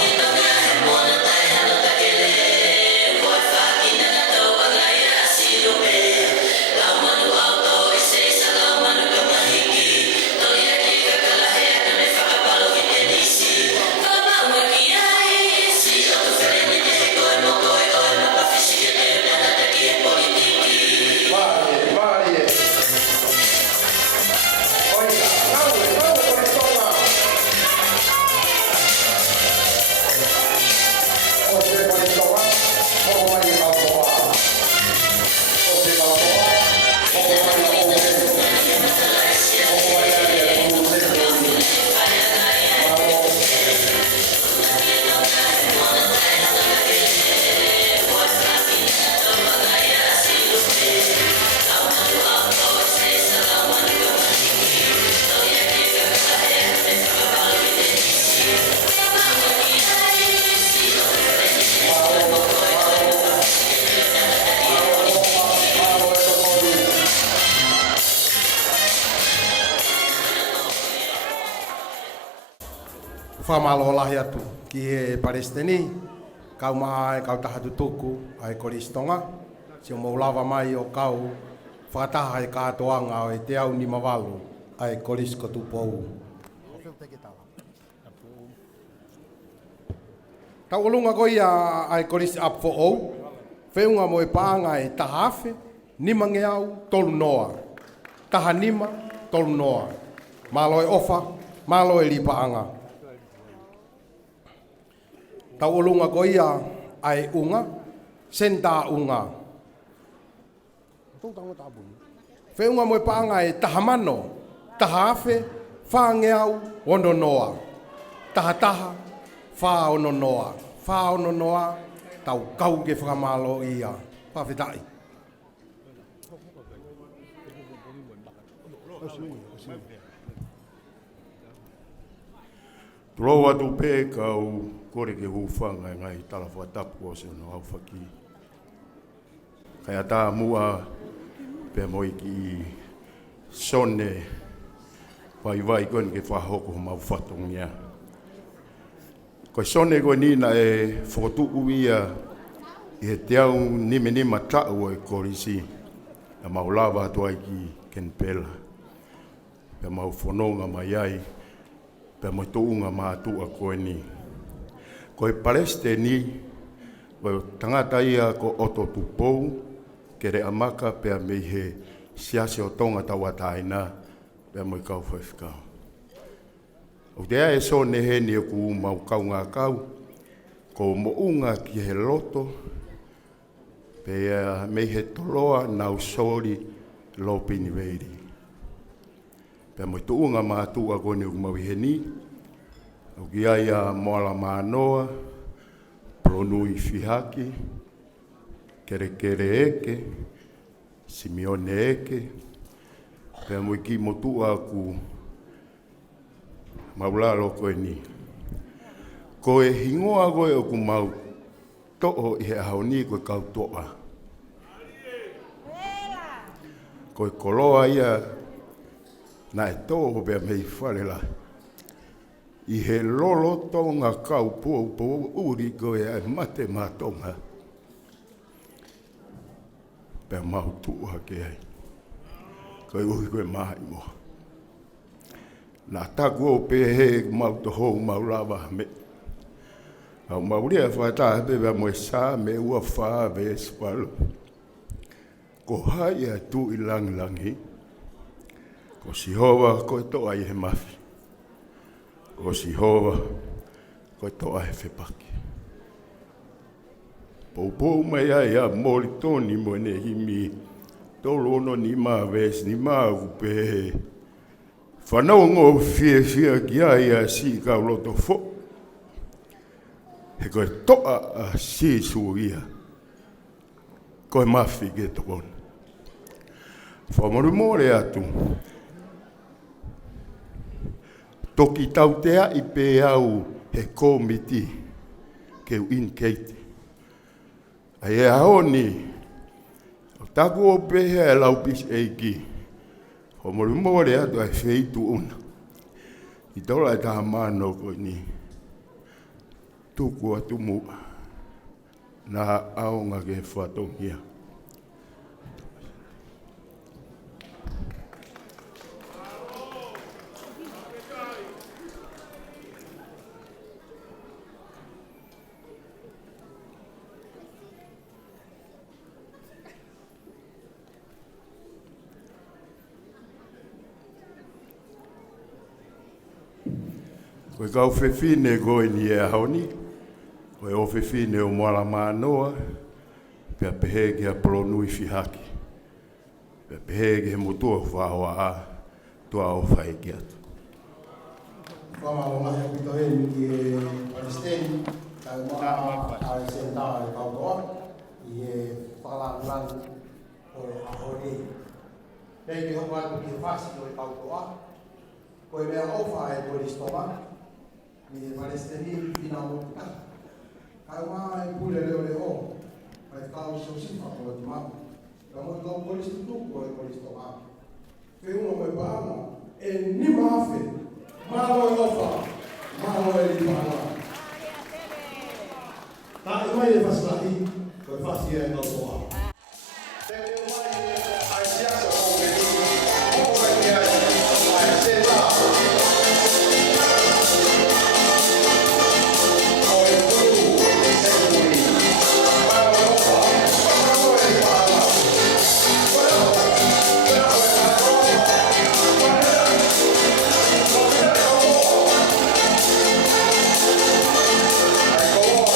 Whamalo lahi atu ki he Palestini, kau maa e kau taha tutuku ai Koristonga, sio maulawa mai o kau whakataha e kātoanga o e te au ni mawalu ai Korisko tupou. Tau olunga koia ai Koris up for ou, whiunga mo e pāanga e tahawhe, nima nge au tolu noa, taha nima tolu noa, malo e ofa, malo e lipaanga. Tau olunga ko ia ai unga, senta unga. Whiunga mo paanga e tahamano, tahawhe, whaangeau, ononoa. Tahataha, whaononoa. Whaononoa, tau kau ke whakamalo ia. Pawhitai. Tro atu pe kau kore ke hufanga ngai talafa tapu o se no au whaki. Kai ata mua pe moi ki sone vai kon ke whahoko mau whatongia. Ko sone ko nina e whotu uia i he te au nima tau e korisi. A maulawa atu ai ki Kenpela. Pe mau whanonga mai ai. Pe mai tounga mātua koe ni. Ko e pareste ni, ko tangata ia ko oto tupou, ke re amaka pe a mei he siase o tonga tawa taina, pe a mai kau whaiwhikau. O te ae so ne he ni ku mau kau ngā kau, ko mo unga ki he loto, pe a mei he toloa nau sori lopini veiri. Pe mo tuunga mātua ko ni umau he ni, o ki aia moala mānoa, pronui fihaki, kere eke, Simeone eke, pe mo ki motua ku maulalo ko ni. Ko e hingoa koe o ku mau to'o i he haoni koe kau to'a. Ko e koloa ia na e tō pia mei wharela. I he lolo tonga kau po uri koe ai mate mātonga. Pia mau tua ke ai. Koe ui koe mahi moa. Nā taku o pe he mau toho mau lawa me. Au mauria whaata he pia moe sā me ua whaa ve espalo. Ko hai a tu i langi. Ko Sihova koe toa i he mafi. Ko Sihova koe toa he whepaki. Pou mai ai a mori toni mo ne himi. Tolo ono ni maa ves ni maa upe he. Whanau ngō fia ki ai a si kau loto fo. He koe toa a si suia. Koe mafi ke tokona. Whamaru more atu. Toki tau tea i pe au he komiti ke u inkeite. Ai e haoni, o taku o pe he laupis eiki. Ho mori more atu ai feitu una. I tola e taha mano ko ni. Tuku atu mua. Na aonga ke whatongia. Koe kau whewhine koe ni e haoni, koe o whewhine o moala mānoa, pia pehe ki a pronui fihaki. Pia pehe ki he motua whahoa a, tua o whai ki atu. Whamao mahi o pito heni ki e Palestine, kai maa a e senta e kautoa, i e whakalangan o e ahori. Nei ki honga atu ki e whasi o e kautoa, koe mea ofa e Polistoma, ni e Palestine fina o ka. Kai maa e pule leo leo, kai kau so sifa o te mamu. Ka mo tau Polistutuku e Polistoma. Whiunga mo e paama, e ni maafe, malo e ofa, malo e li paama. Ta e mai e faslahi, koe fasi e kautoa. Go on.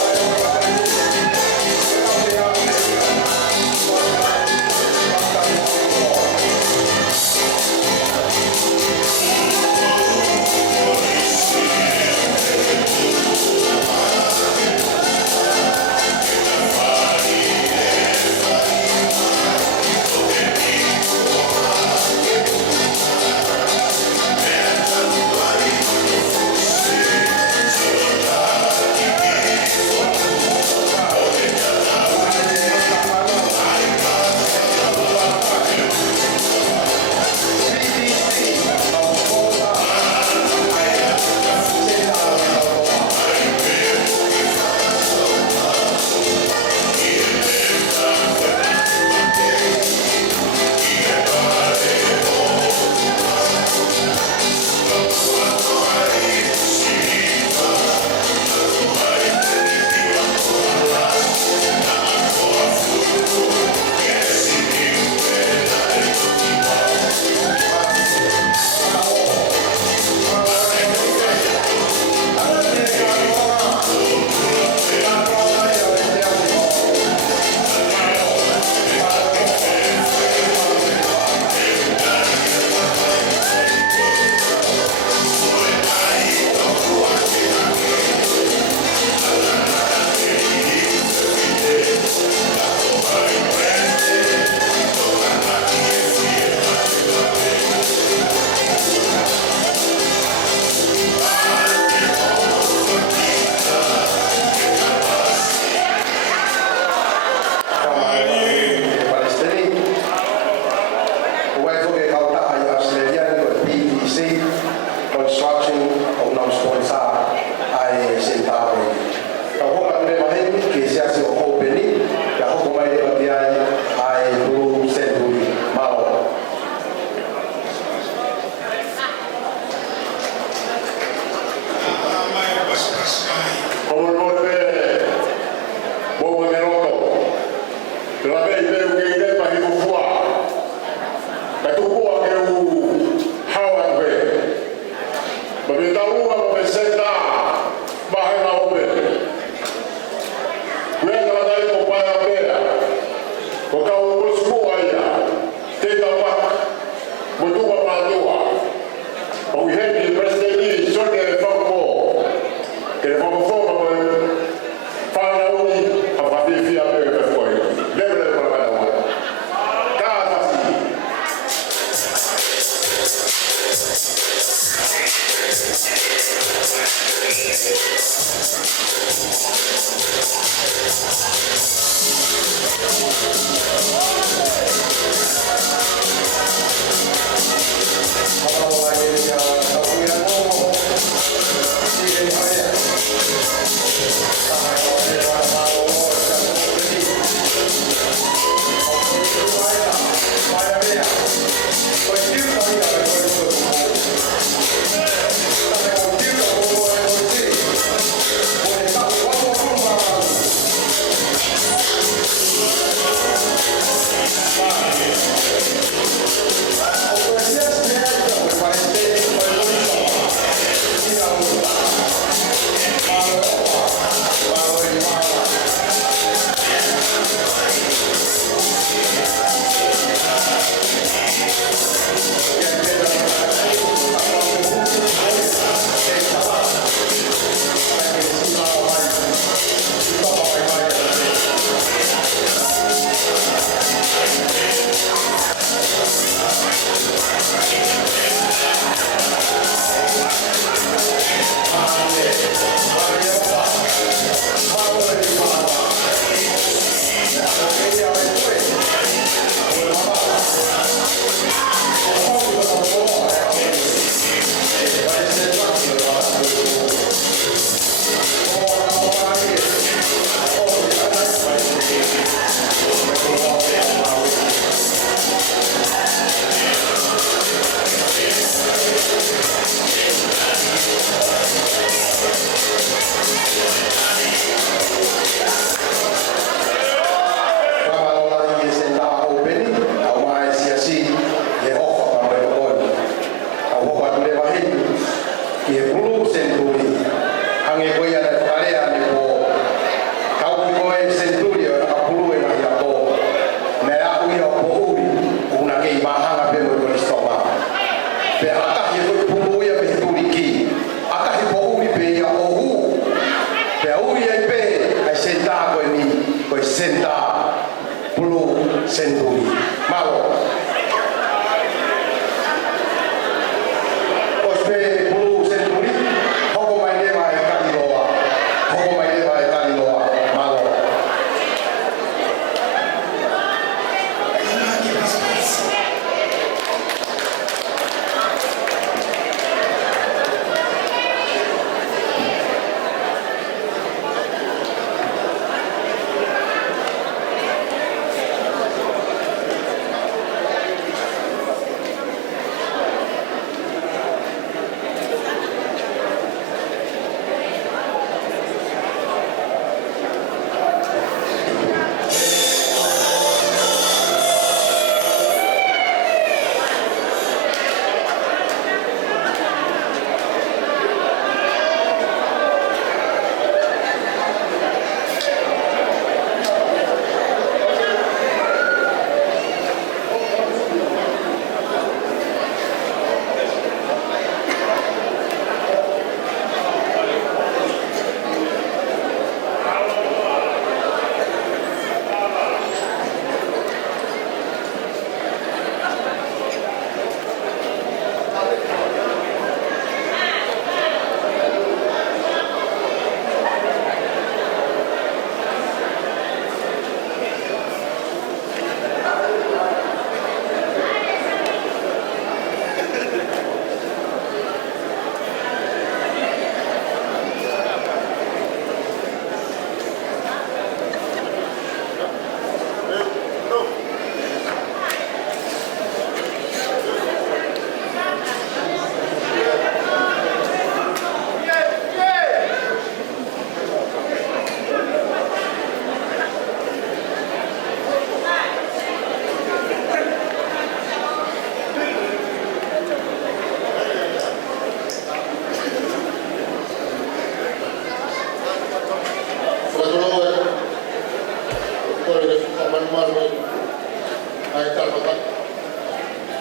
Ngai talapata.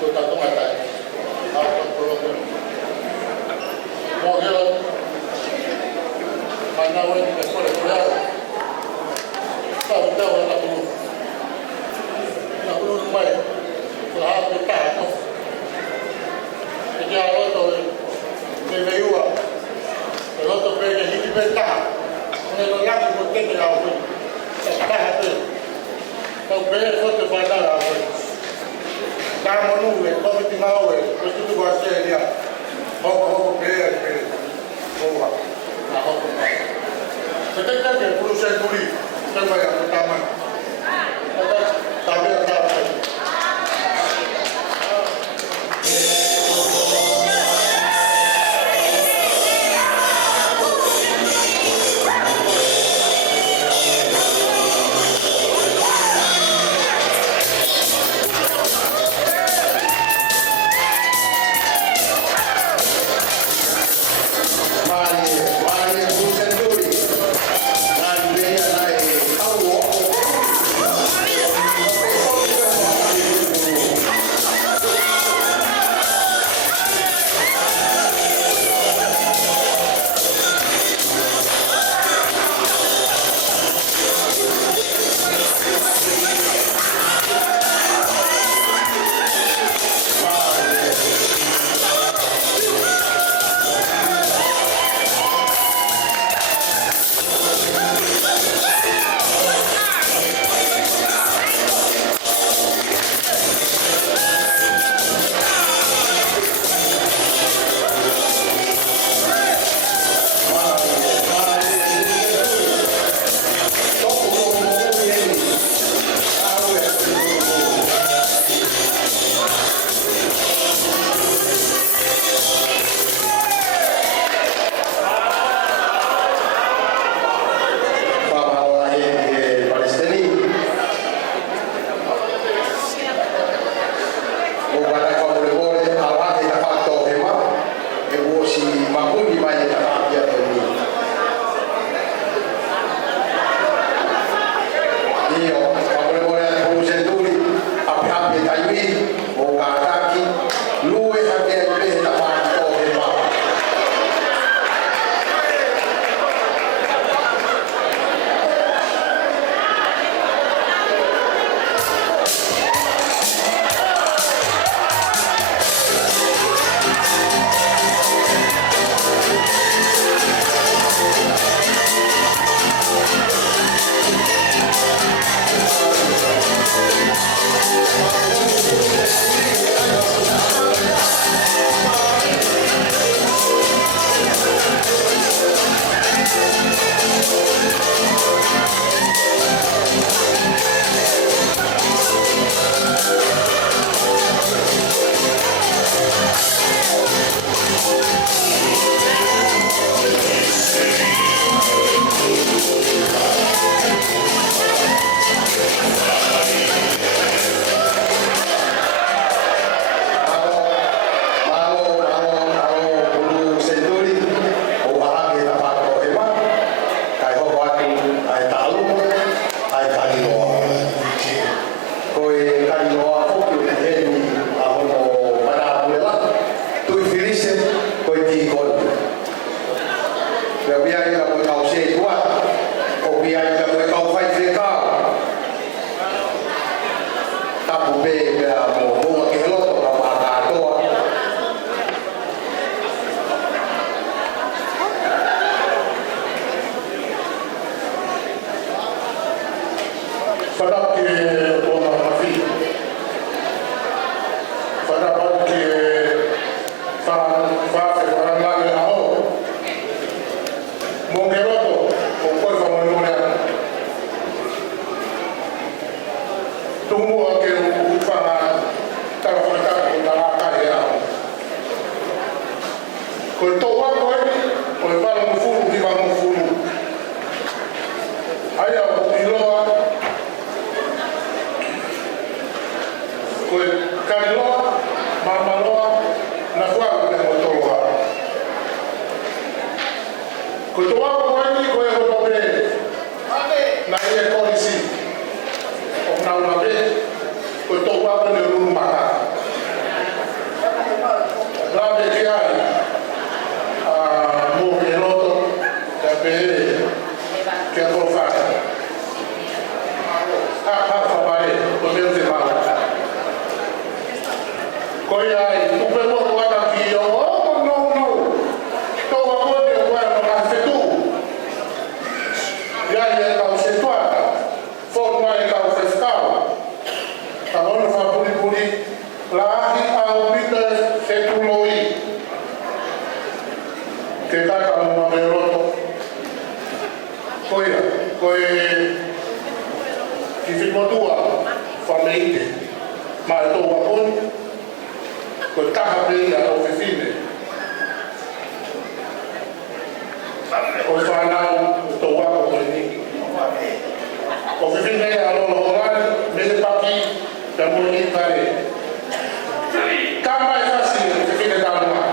Ko tatonga tai. Apa prolo. Mo gelo. Mana wen ke pore pore. Tahu tahu nak dulu. Nak dulu mai. Lah kita tu. Kerja awal tu. Meyua. Kalau tu pergi hidup bertahan. Kalau lagi mungkin dia awal. Tak ada. Kau pergi foto pada awal. Dah mahu kau tinggal awal. Kau tu bahasa dia. Kau pergi. Kau nak kau. Sekarang dia berusaha dulu. Sampai yang pertama. Tapi tak. Na ia polisi. O na una vez, o to wapa ni ulu maka. Grande que hay, mo que loto, que pede, que profana. Fabare, o meu se mal. Coia aí, o pelo do aqui, oh não. Tô agora eu vou no cafetu. Já é o setuada. Forma é o fiscal. Agora vai puri lá ao Peter Setuloi. Que tá com uma meloto. Coia que ficou tua família, mas eu estou agora com a bem a oficina. O fanal estou agora com ele. Oficina é a loja, mesmo aqui, da mulher tá mais fácil oficina da lua.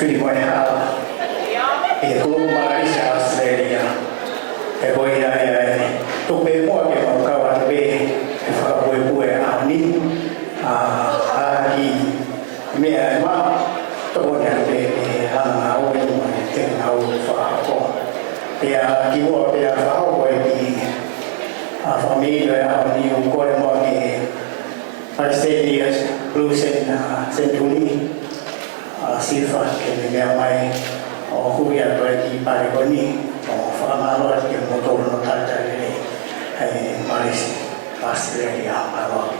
Filippo e Hala e come Marisa Australia Pea kiua pea whao koe ki a familia a ni o koe mo ki Palestinians Blues and Centuri a sifa ke me mea mai o huia koe ki Parekoni o whamaloa ki motoro no tātai e Malaysia, Australia, Maroa.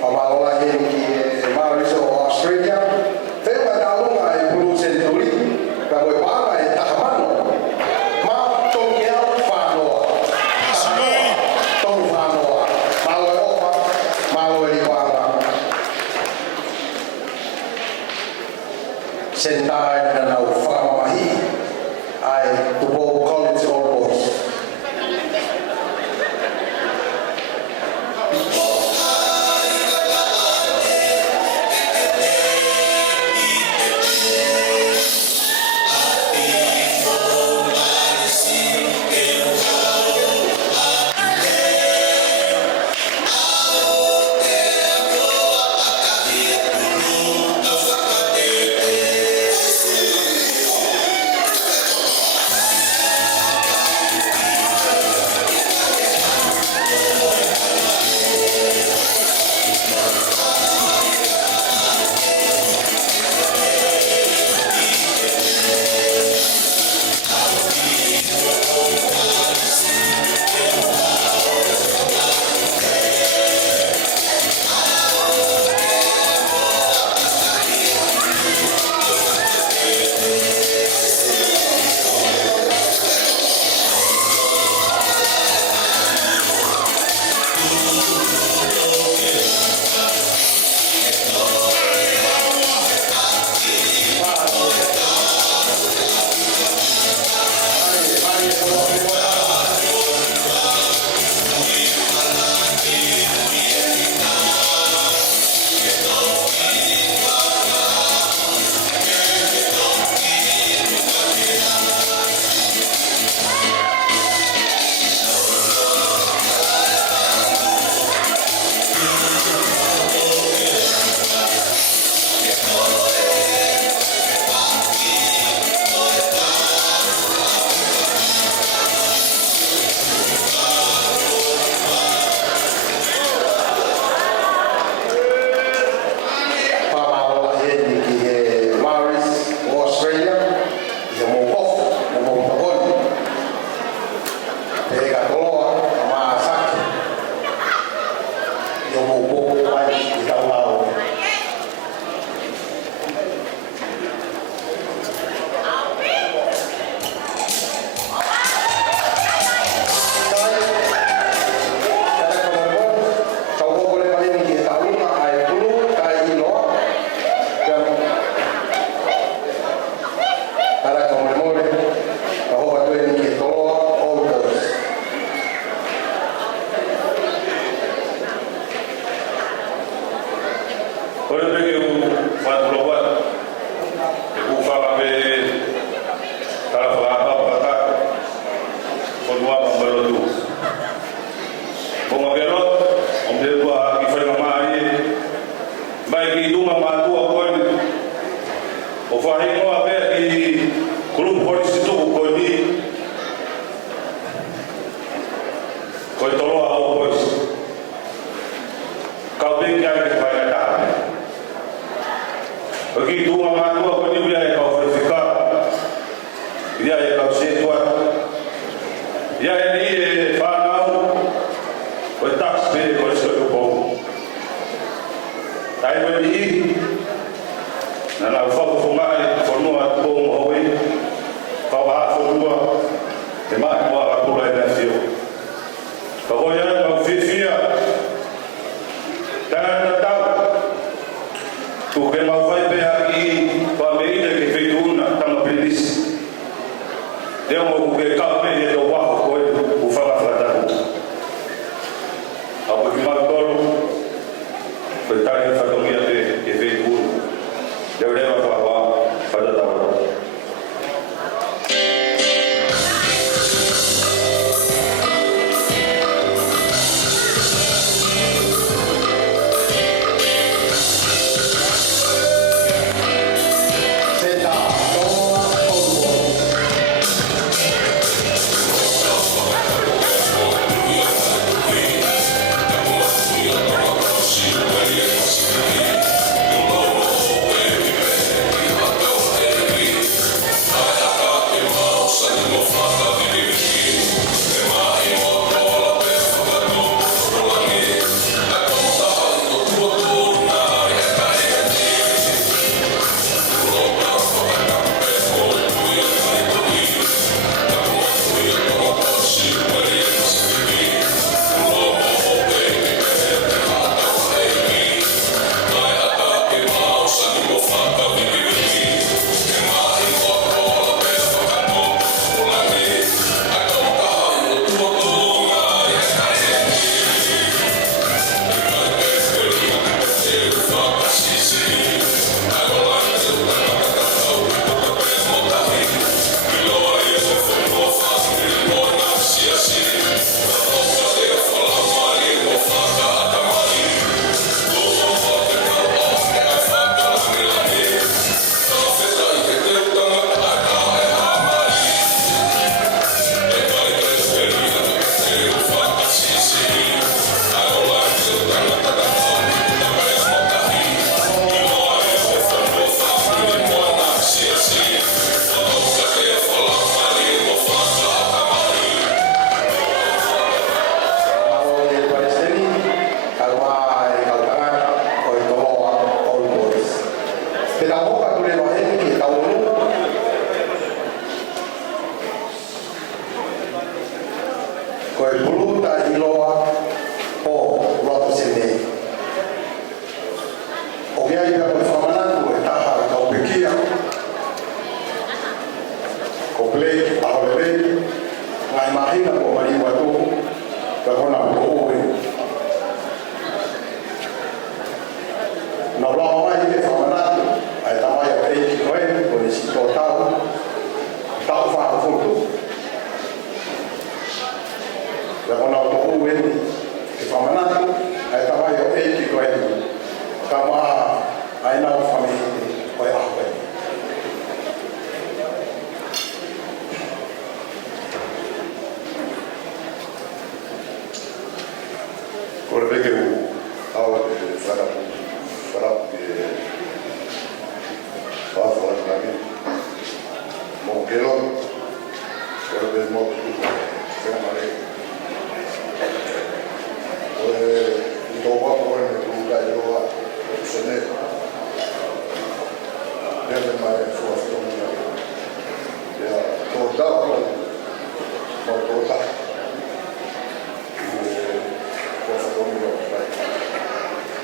Pamaloa he ki Mauricio o Australia. Whenua tālunga e Blue Centuri, ka koe pāna e tahamano. Ma tongi au whānoa. Tongi whānoa. Malo e opa, malo e riwanga. Sentai na nau whamamahi ai Tupo College All Boys.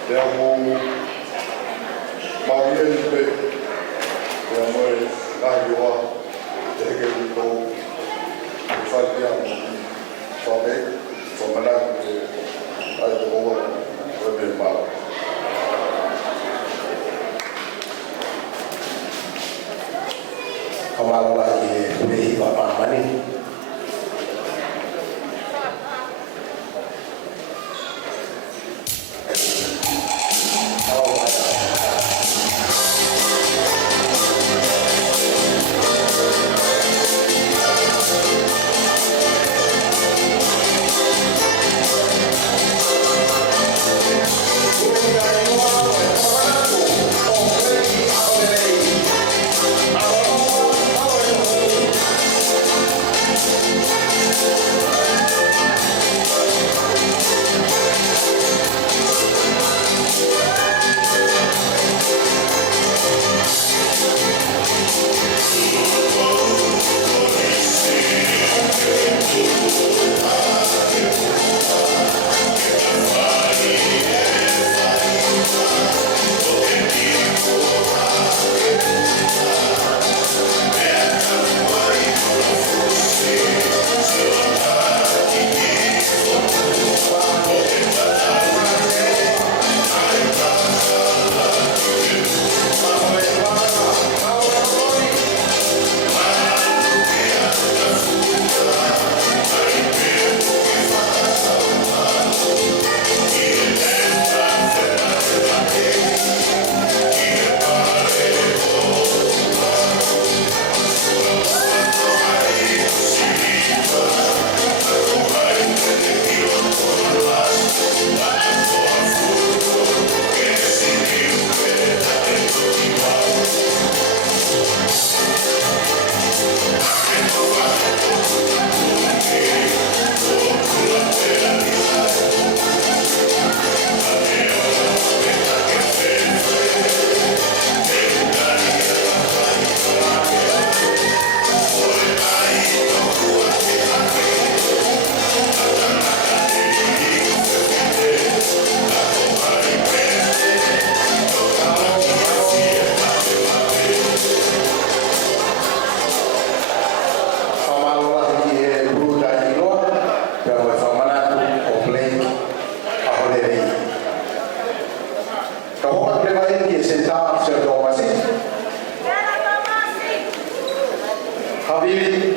Lea mo maui pe lea mo ngai wa te ke ko fai dia mo so be so mana ke ai to wa ko be ma Kamalo lagi behi bapak mani.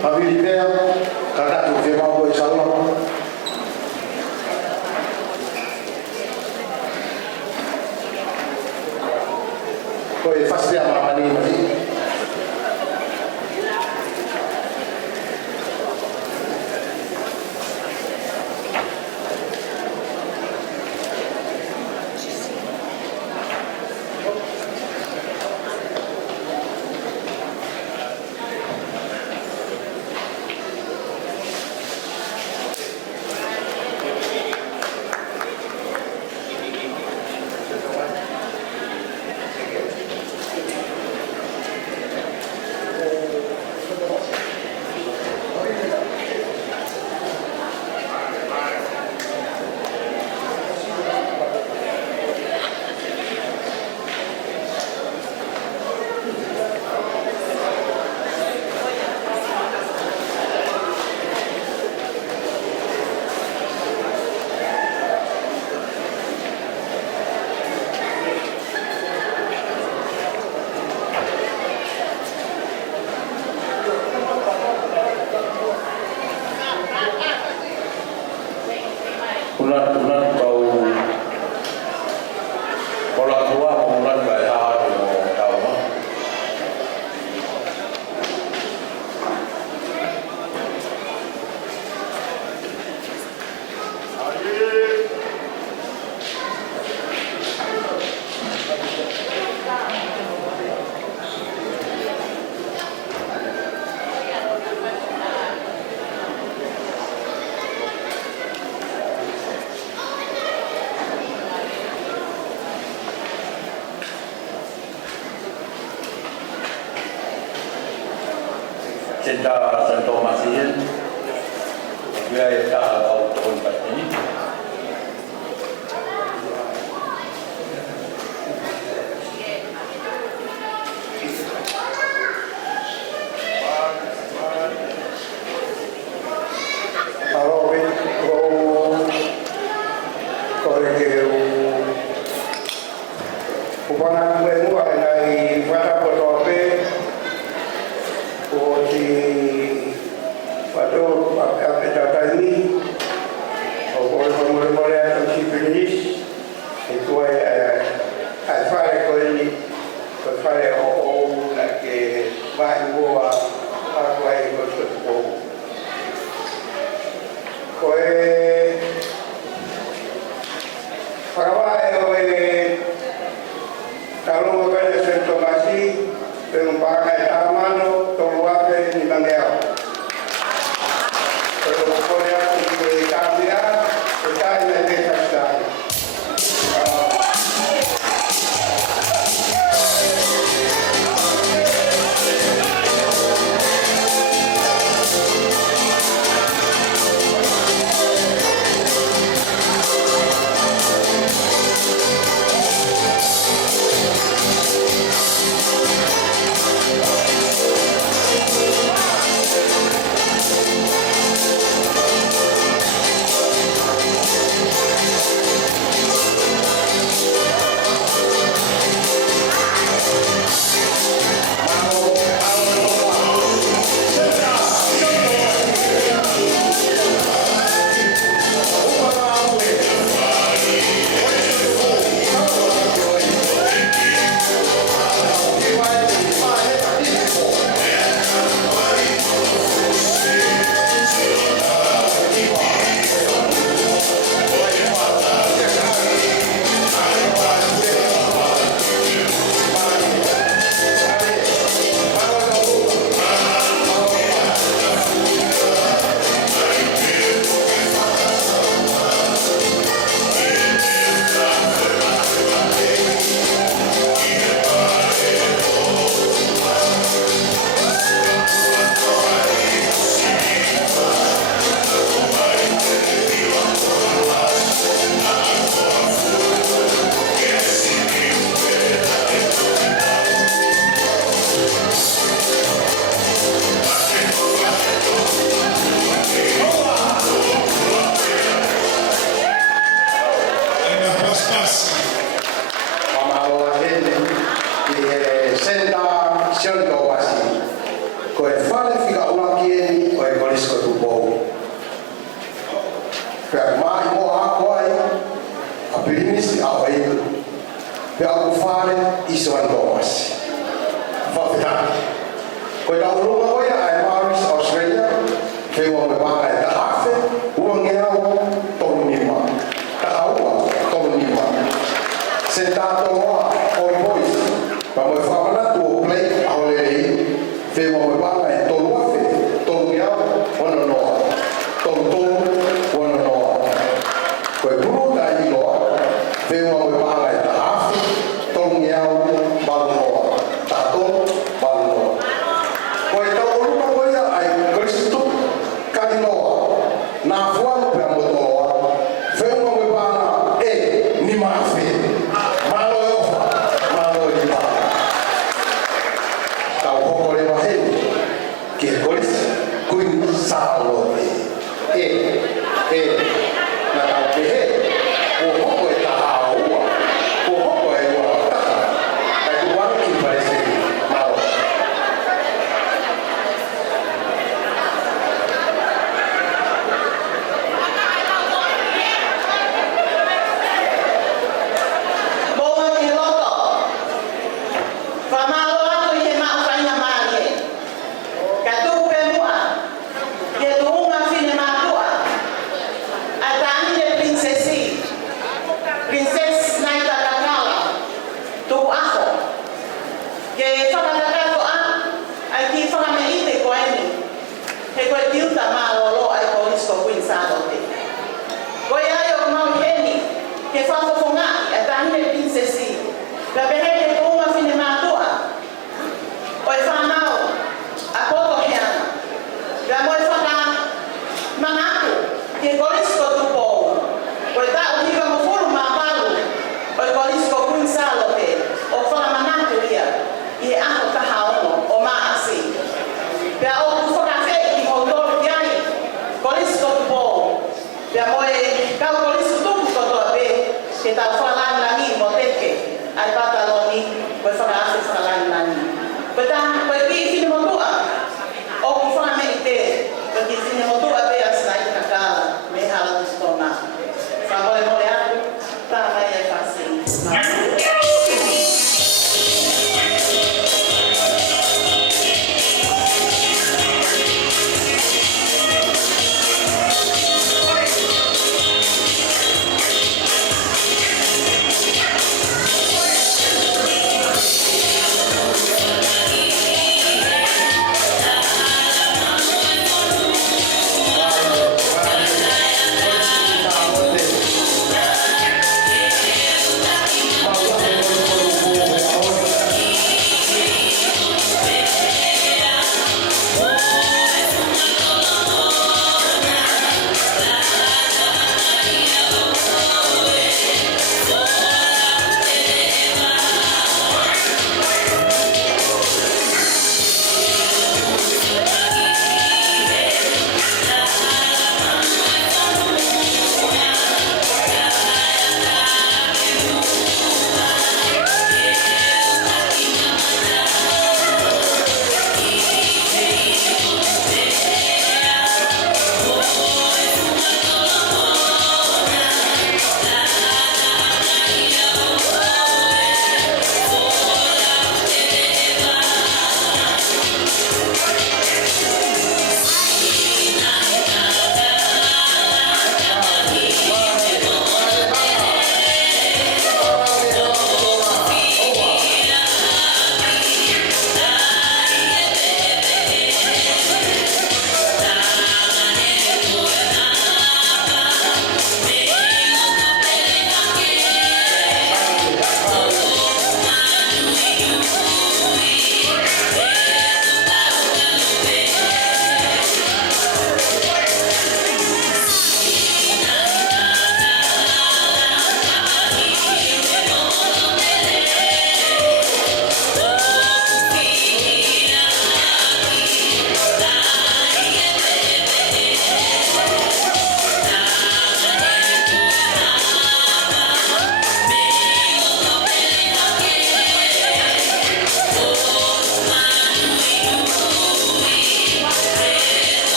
Habili pea kada tu fe mau inshallah. Koi fast dia mani mani. Ulan kau pola tua ulan gaya kau mah. Cinta Santo Masihin, biaya tak kau turun kat ini. wana mwe mua ngai wata koto pe o ti pato apeta tani o por more a ti feliz e tu ai fare ko fare o la che vai boa a vai ko to ko para kalau ada sentomasi penumpang tamano tolwape ni langeo kalau korea di Italia kita ini desa sekali que está falando na minha, ai pataloni koe whakaase whakalani nani. Koe tā, koe ki sine motua, o ku whame i te, koe ki sine motua te asina i kakala, me hala tu stona. Whamole mole aku, tā mai ai whasi.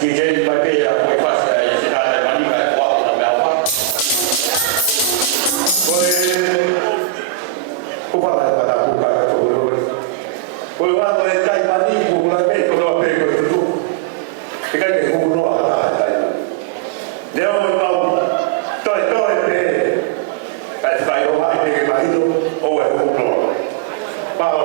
Kijen mai pe a koi fasa e se nā manika e kua na mea wha. Koe kupala e pata kuka ka tukuru. Koe wano e tai mani kukula pe konoa pe koe tutu. Te kai te kukunoa hata e tai. Leo e mau toi pe. Kai whai o hai pe ke mahito o e kukunoa. Pao.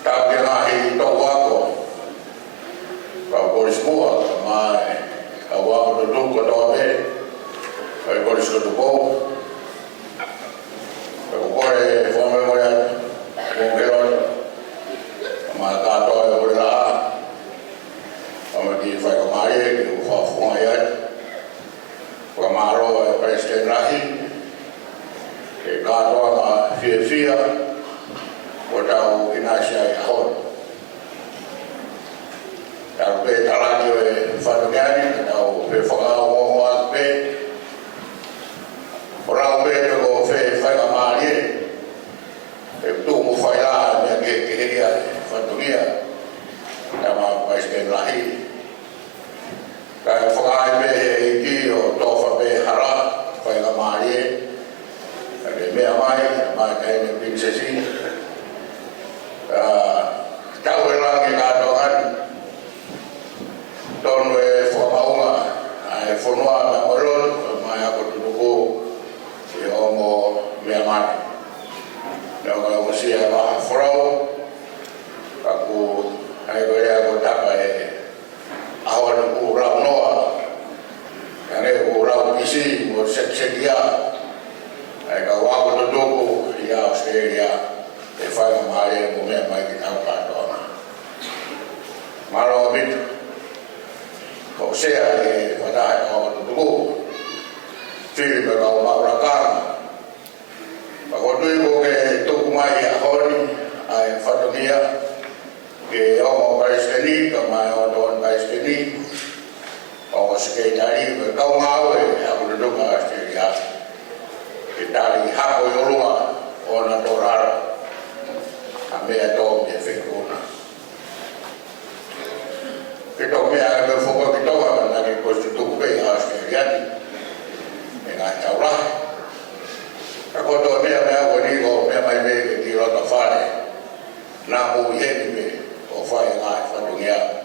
Tau ke ngahi to wako. Ka ko semua mai awak duduk ko do be. Ka ko isko to bo. Ka ko e fo me mo ya ko gero. Ma ka to e o la. Ama di fa ko mai ko fa fo ya. Ko ma ro e president lahi. Ke ka to ma fia o tau kinasya ya hon. Tau pe talaki e whanugani, tau pe whakao o wak pe. O rau pe te ko whe whaika maari e. E tu mo whaila mea ke heria whanugia. Tama paisken lahi. Kai whakai pe e ki o tofa pe hara, whaika maari e. Kai mea mai kai me prinsesi. Tau e langi ngātokan. Tonu e whamaunga, e whanua me moron, mai ako tunuku e omo mea mani. Nau ka wasia maha wharau, aku hai koe ako taka e awana ku rau noa, kane ku rau kisi mo sekia, hai ka wako tunuku i Australia, e whaima maare mo mea mai ki tau kātoa. Maro mitu. Kau sea e whatahe kau tutuku. Whiri me kau maurakanga. Pako tui ko ke tuku mai a honi ai whatungia. Ke omo paisteni, ka mai o doon paisteni. Omo sekretari me kau ngau e aku tutuka Australia. Ke tali hako i orua o na torara. A mea tō me whekuna. Kita mea me foko kita wa na ke kostu tu pe Australiani e nga taura ka ko to mea wa ni go mea mai me ke ki rota fare na mu ye ni me o fa nga fa dunia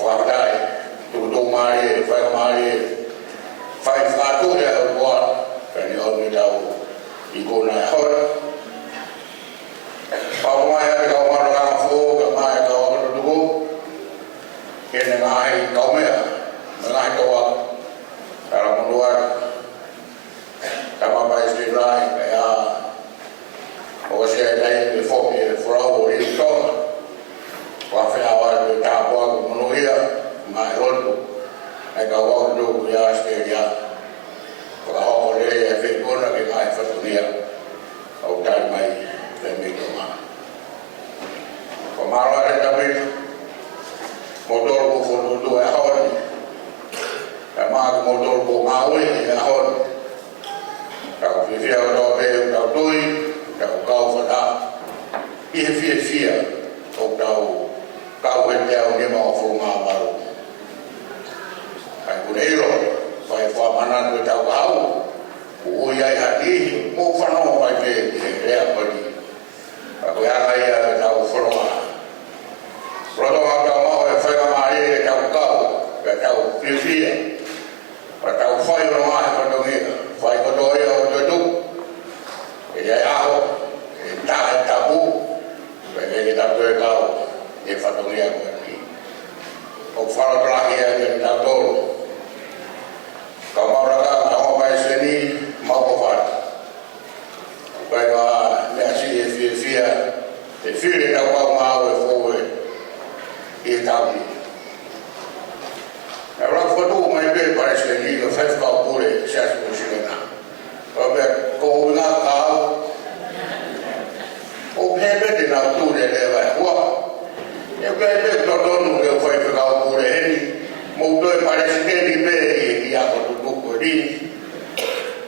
fa dai tu mai fa tu ya wa ka ni o ni tau i ko na hora pa mai ka wa na fo ka mai ka wa tu kena ngai kau mea, ngai toa, kalau menluar, sama pai istri lain, kaya, o saya lain di fok di Frau itu, wafe awal di Tabua menuia, ngai rotu, ngai kau waktu ya sekian, kalau boleh efek pun lagi ngai fatunia, kau dah mai demi rumah, kemarin ada tapi motor ko fono do e hon e ma motor ko mawe e hon ka fia do be ka tui ka ka fata e fia o ka we te o ni ma fo ma maru ai ku neiro fai fa manan do ta ka o ia ia di mo fa no vai be e a pa di ka ya ga ia ta o fo ma rodo ma tau fia tau fai no mai ko do fai ko do yo do e ai aho e tabu e ke ta ko ka e fa do ia ko ni o fara tra ia ke ta do ka ma ra ka o mai se ni ma ko fa vai va me asi e fia ta ko ma o fo e ta ni. Orang foto mai be parece que ni lo faz para pure se as posibilidad. Robert ko na ka o pebe de na tu de leva wa. E pebe to do no que foi para pure ni. Mo do parece que ni be e ya ko tu ko di.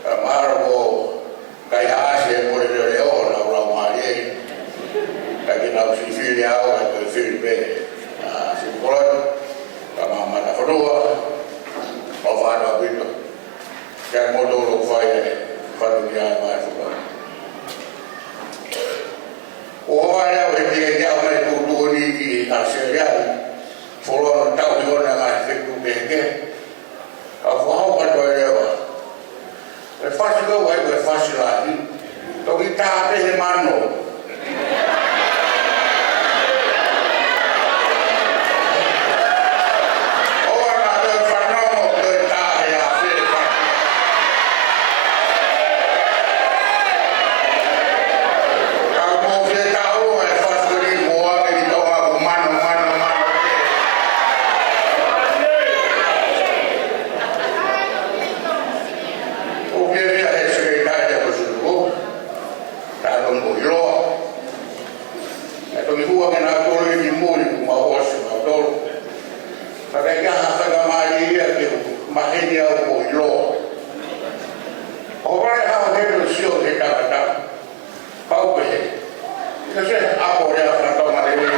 Amargo kai ase por el león na ora mari. Kai na si filia o que filme. Si por kama mana fodua o fana bito kan modo lo fai fatu dia mai fo o vai o que dia mai tu ni ki Australia folo tau ni ona mai fe tu beke a fo pa to eva e fácil go vai e fácil aí to que tá de mano mi hua ke na tole ni mui ma osi ma tolo. Ka ke ha mai ia ke maheni au ko ilo. O vai ha he no sio ke ka pau pe. Ka se apo ya fa to ma le.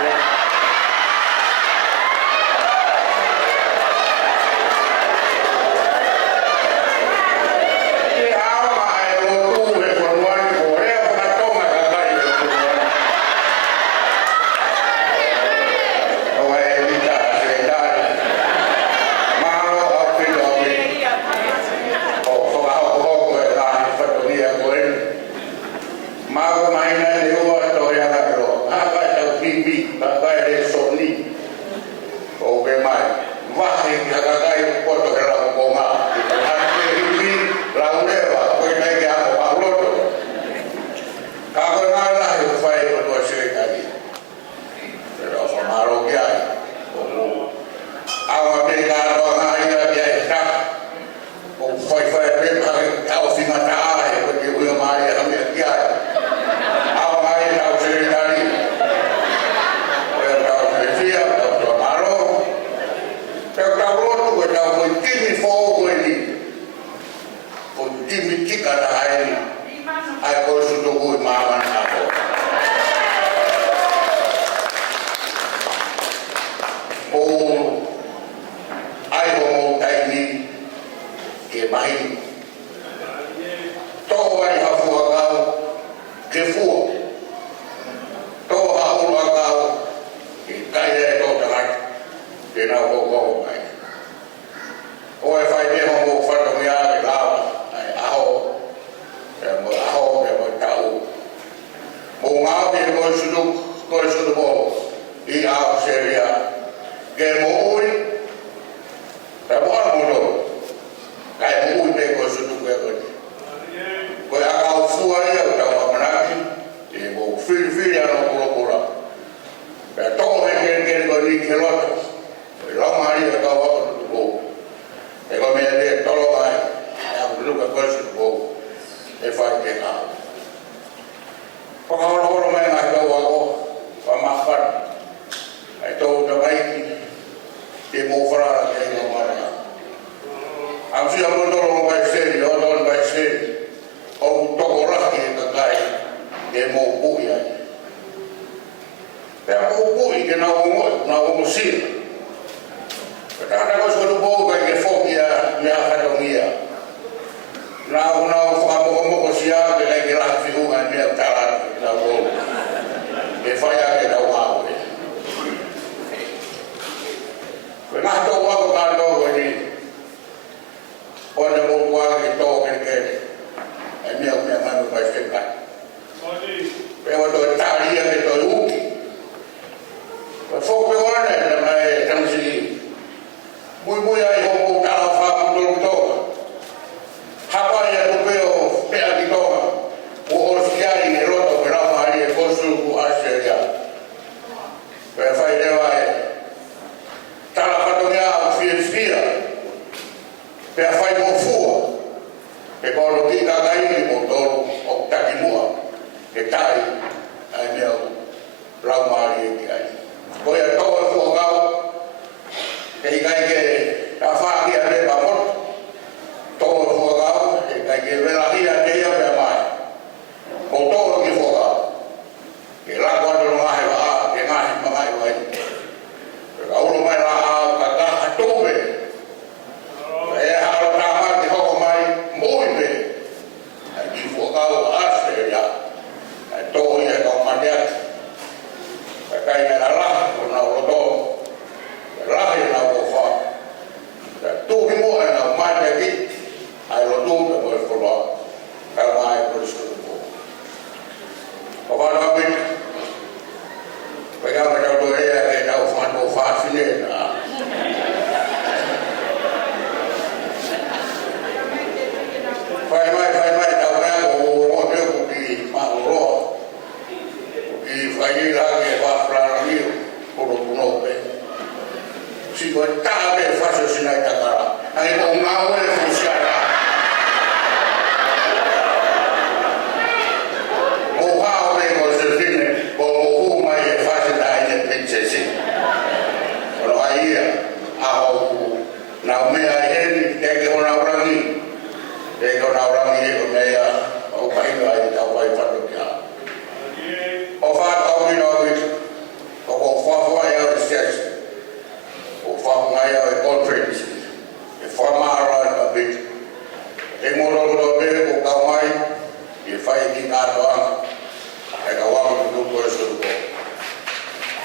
Faz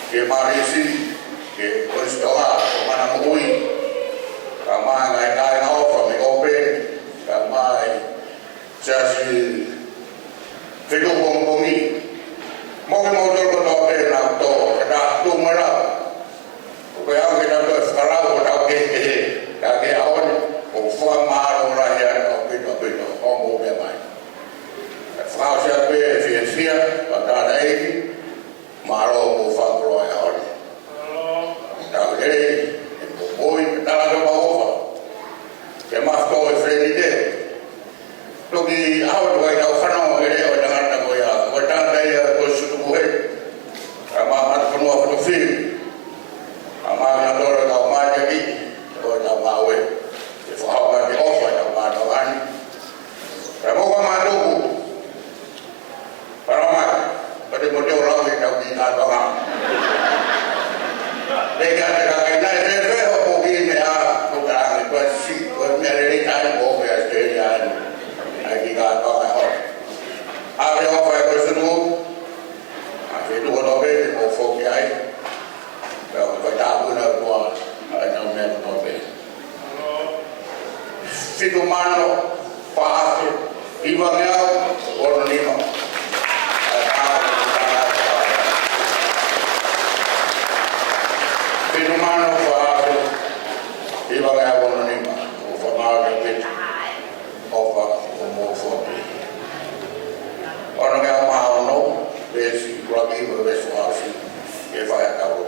ke marisi, ke koristoha, ke mana mui, kamai ngai kai na ofa me ope, kamai siasi fidu bongbongi, moge motor ko to pe na to kada tu mara, ko ya ke na to sekarang ko ta ke ka ke aon ko fa maro ra ya ko pe to o mo be mai, fa sia pe fia ta dai maro ko fa ko ya aon, ta ke oi ta la ko ofa, ke ma ko e freni de Toki awal dua jauh kanau ele o dengan tak goya, wadang daya ko sudu buhe, ama mat penuh profil, ama yang dora kau ma jadi, ko tak mawe, faham kan di ofa tak ma doan, kamu kau ma tu, paramat, pada model orang yang kau di doang, dengan dengan ini ele pergi ni bukan itu si, mereka kan boleh sejalan. Lagi kan kau kan, ada apa yang berseru, ada itu orang beri ofok kiai, kalau kita pun ada buat, ada nama orang beri. Situ mana faham, ibangnya orang lima. Situ mana faham, ibangnya orang lima. Faham itu, ofak. Orang yang mau no, besi lagi berbesuasi, kita yang tahu.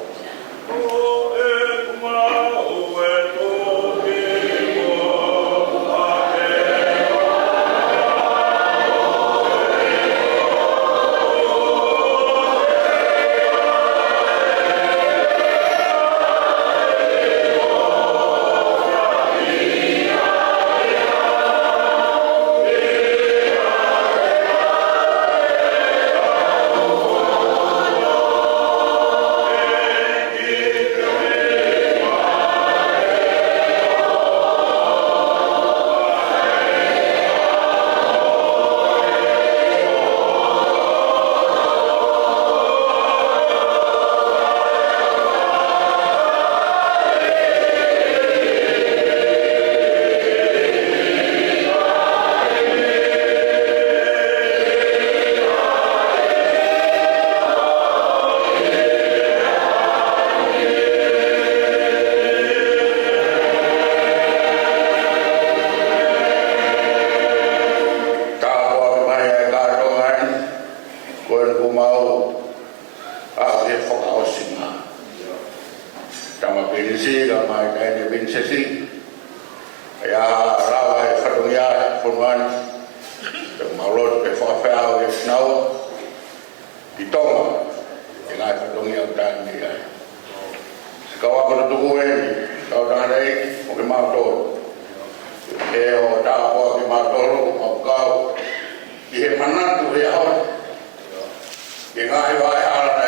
Yang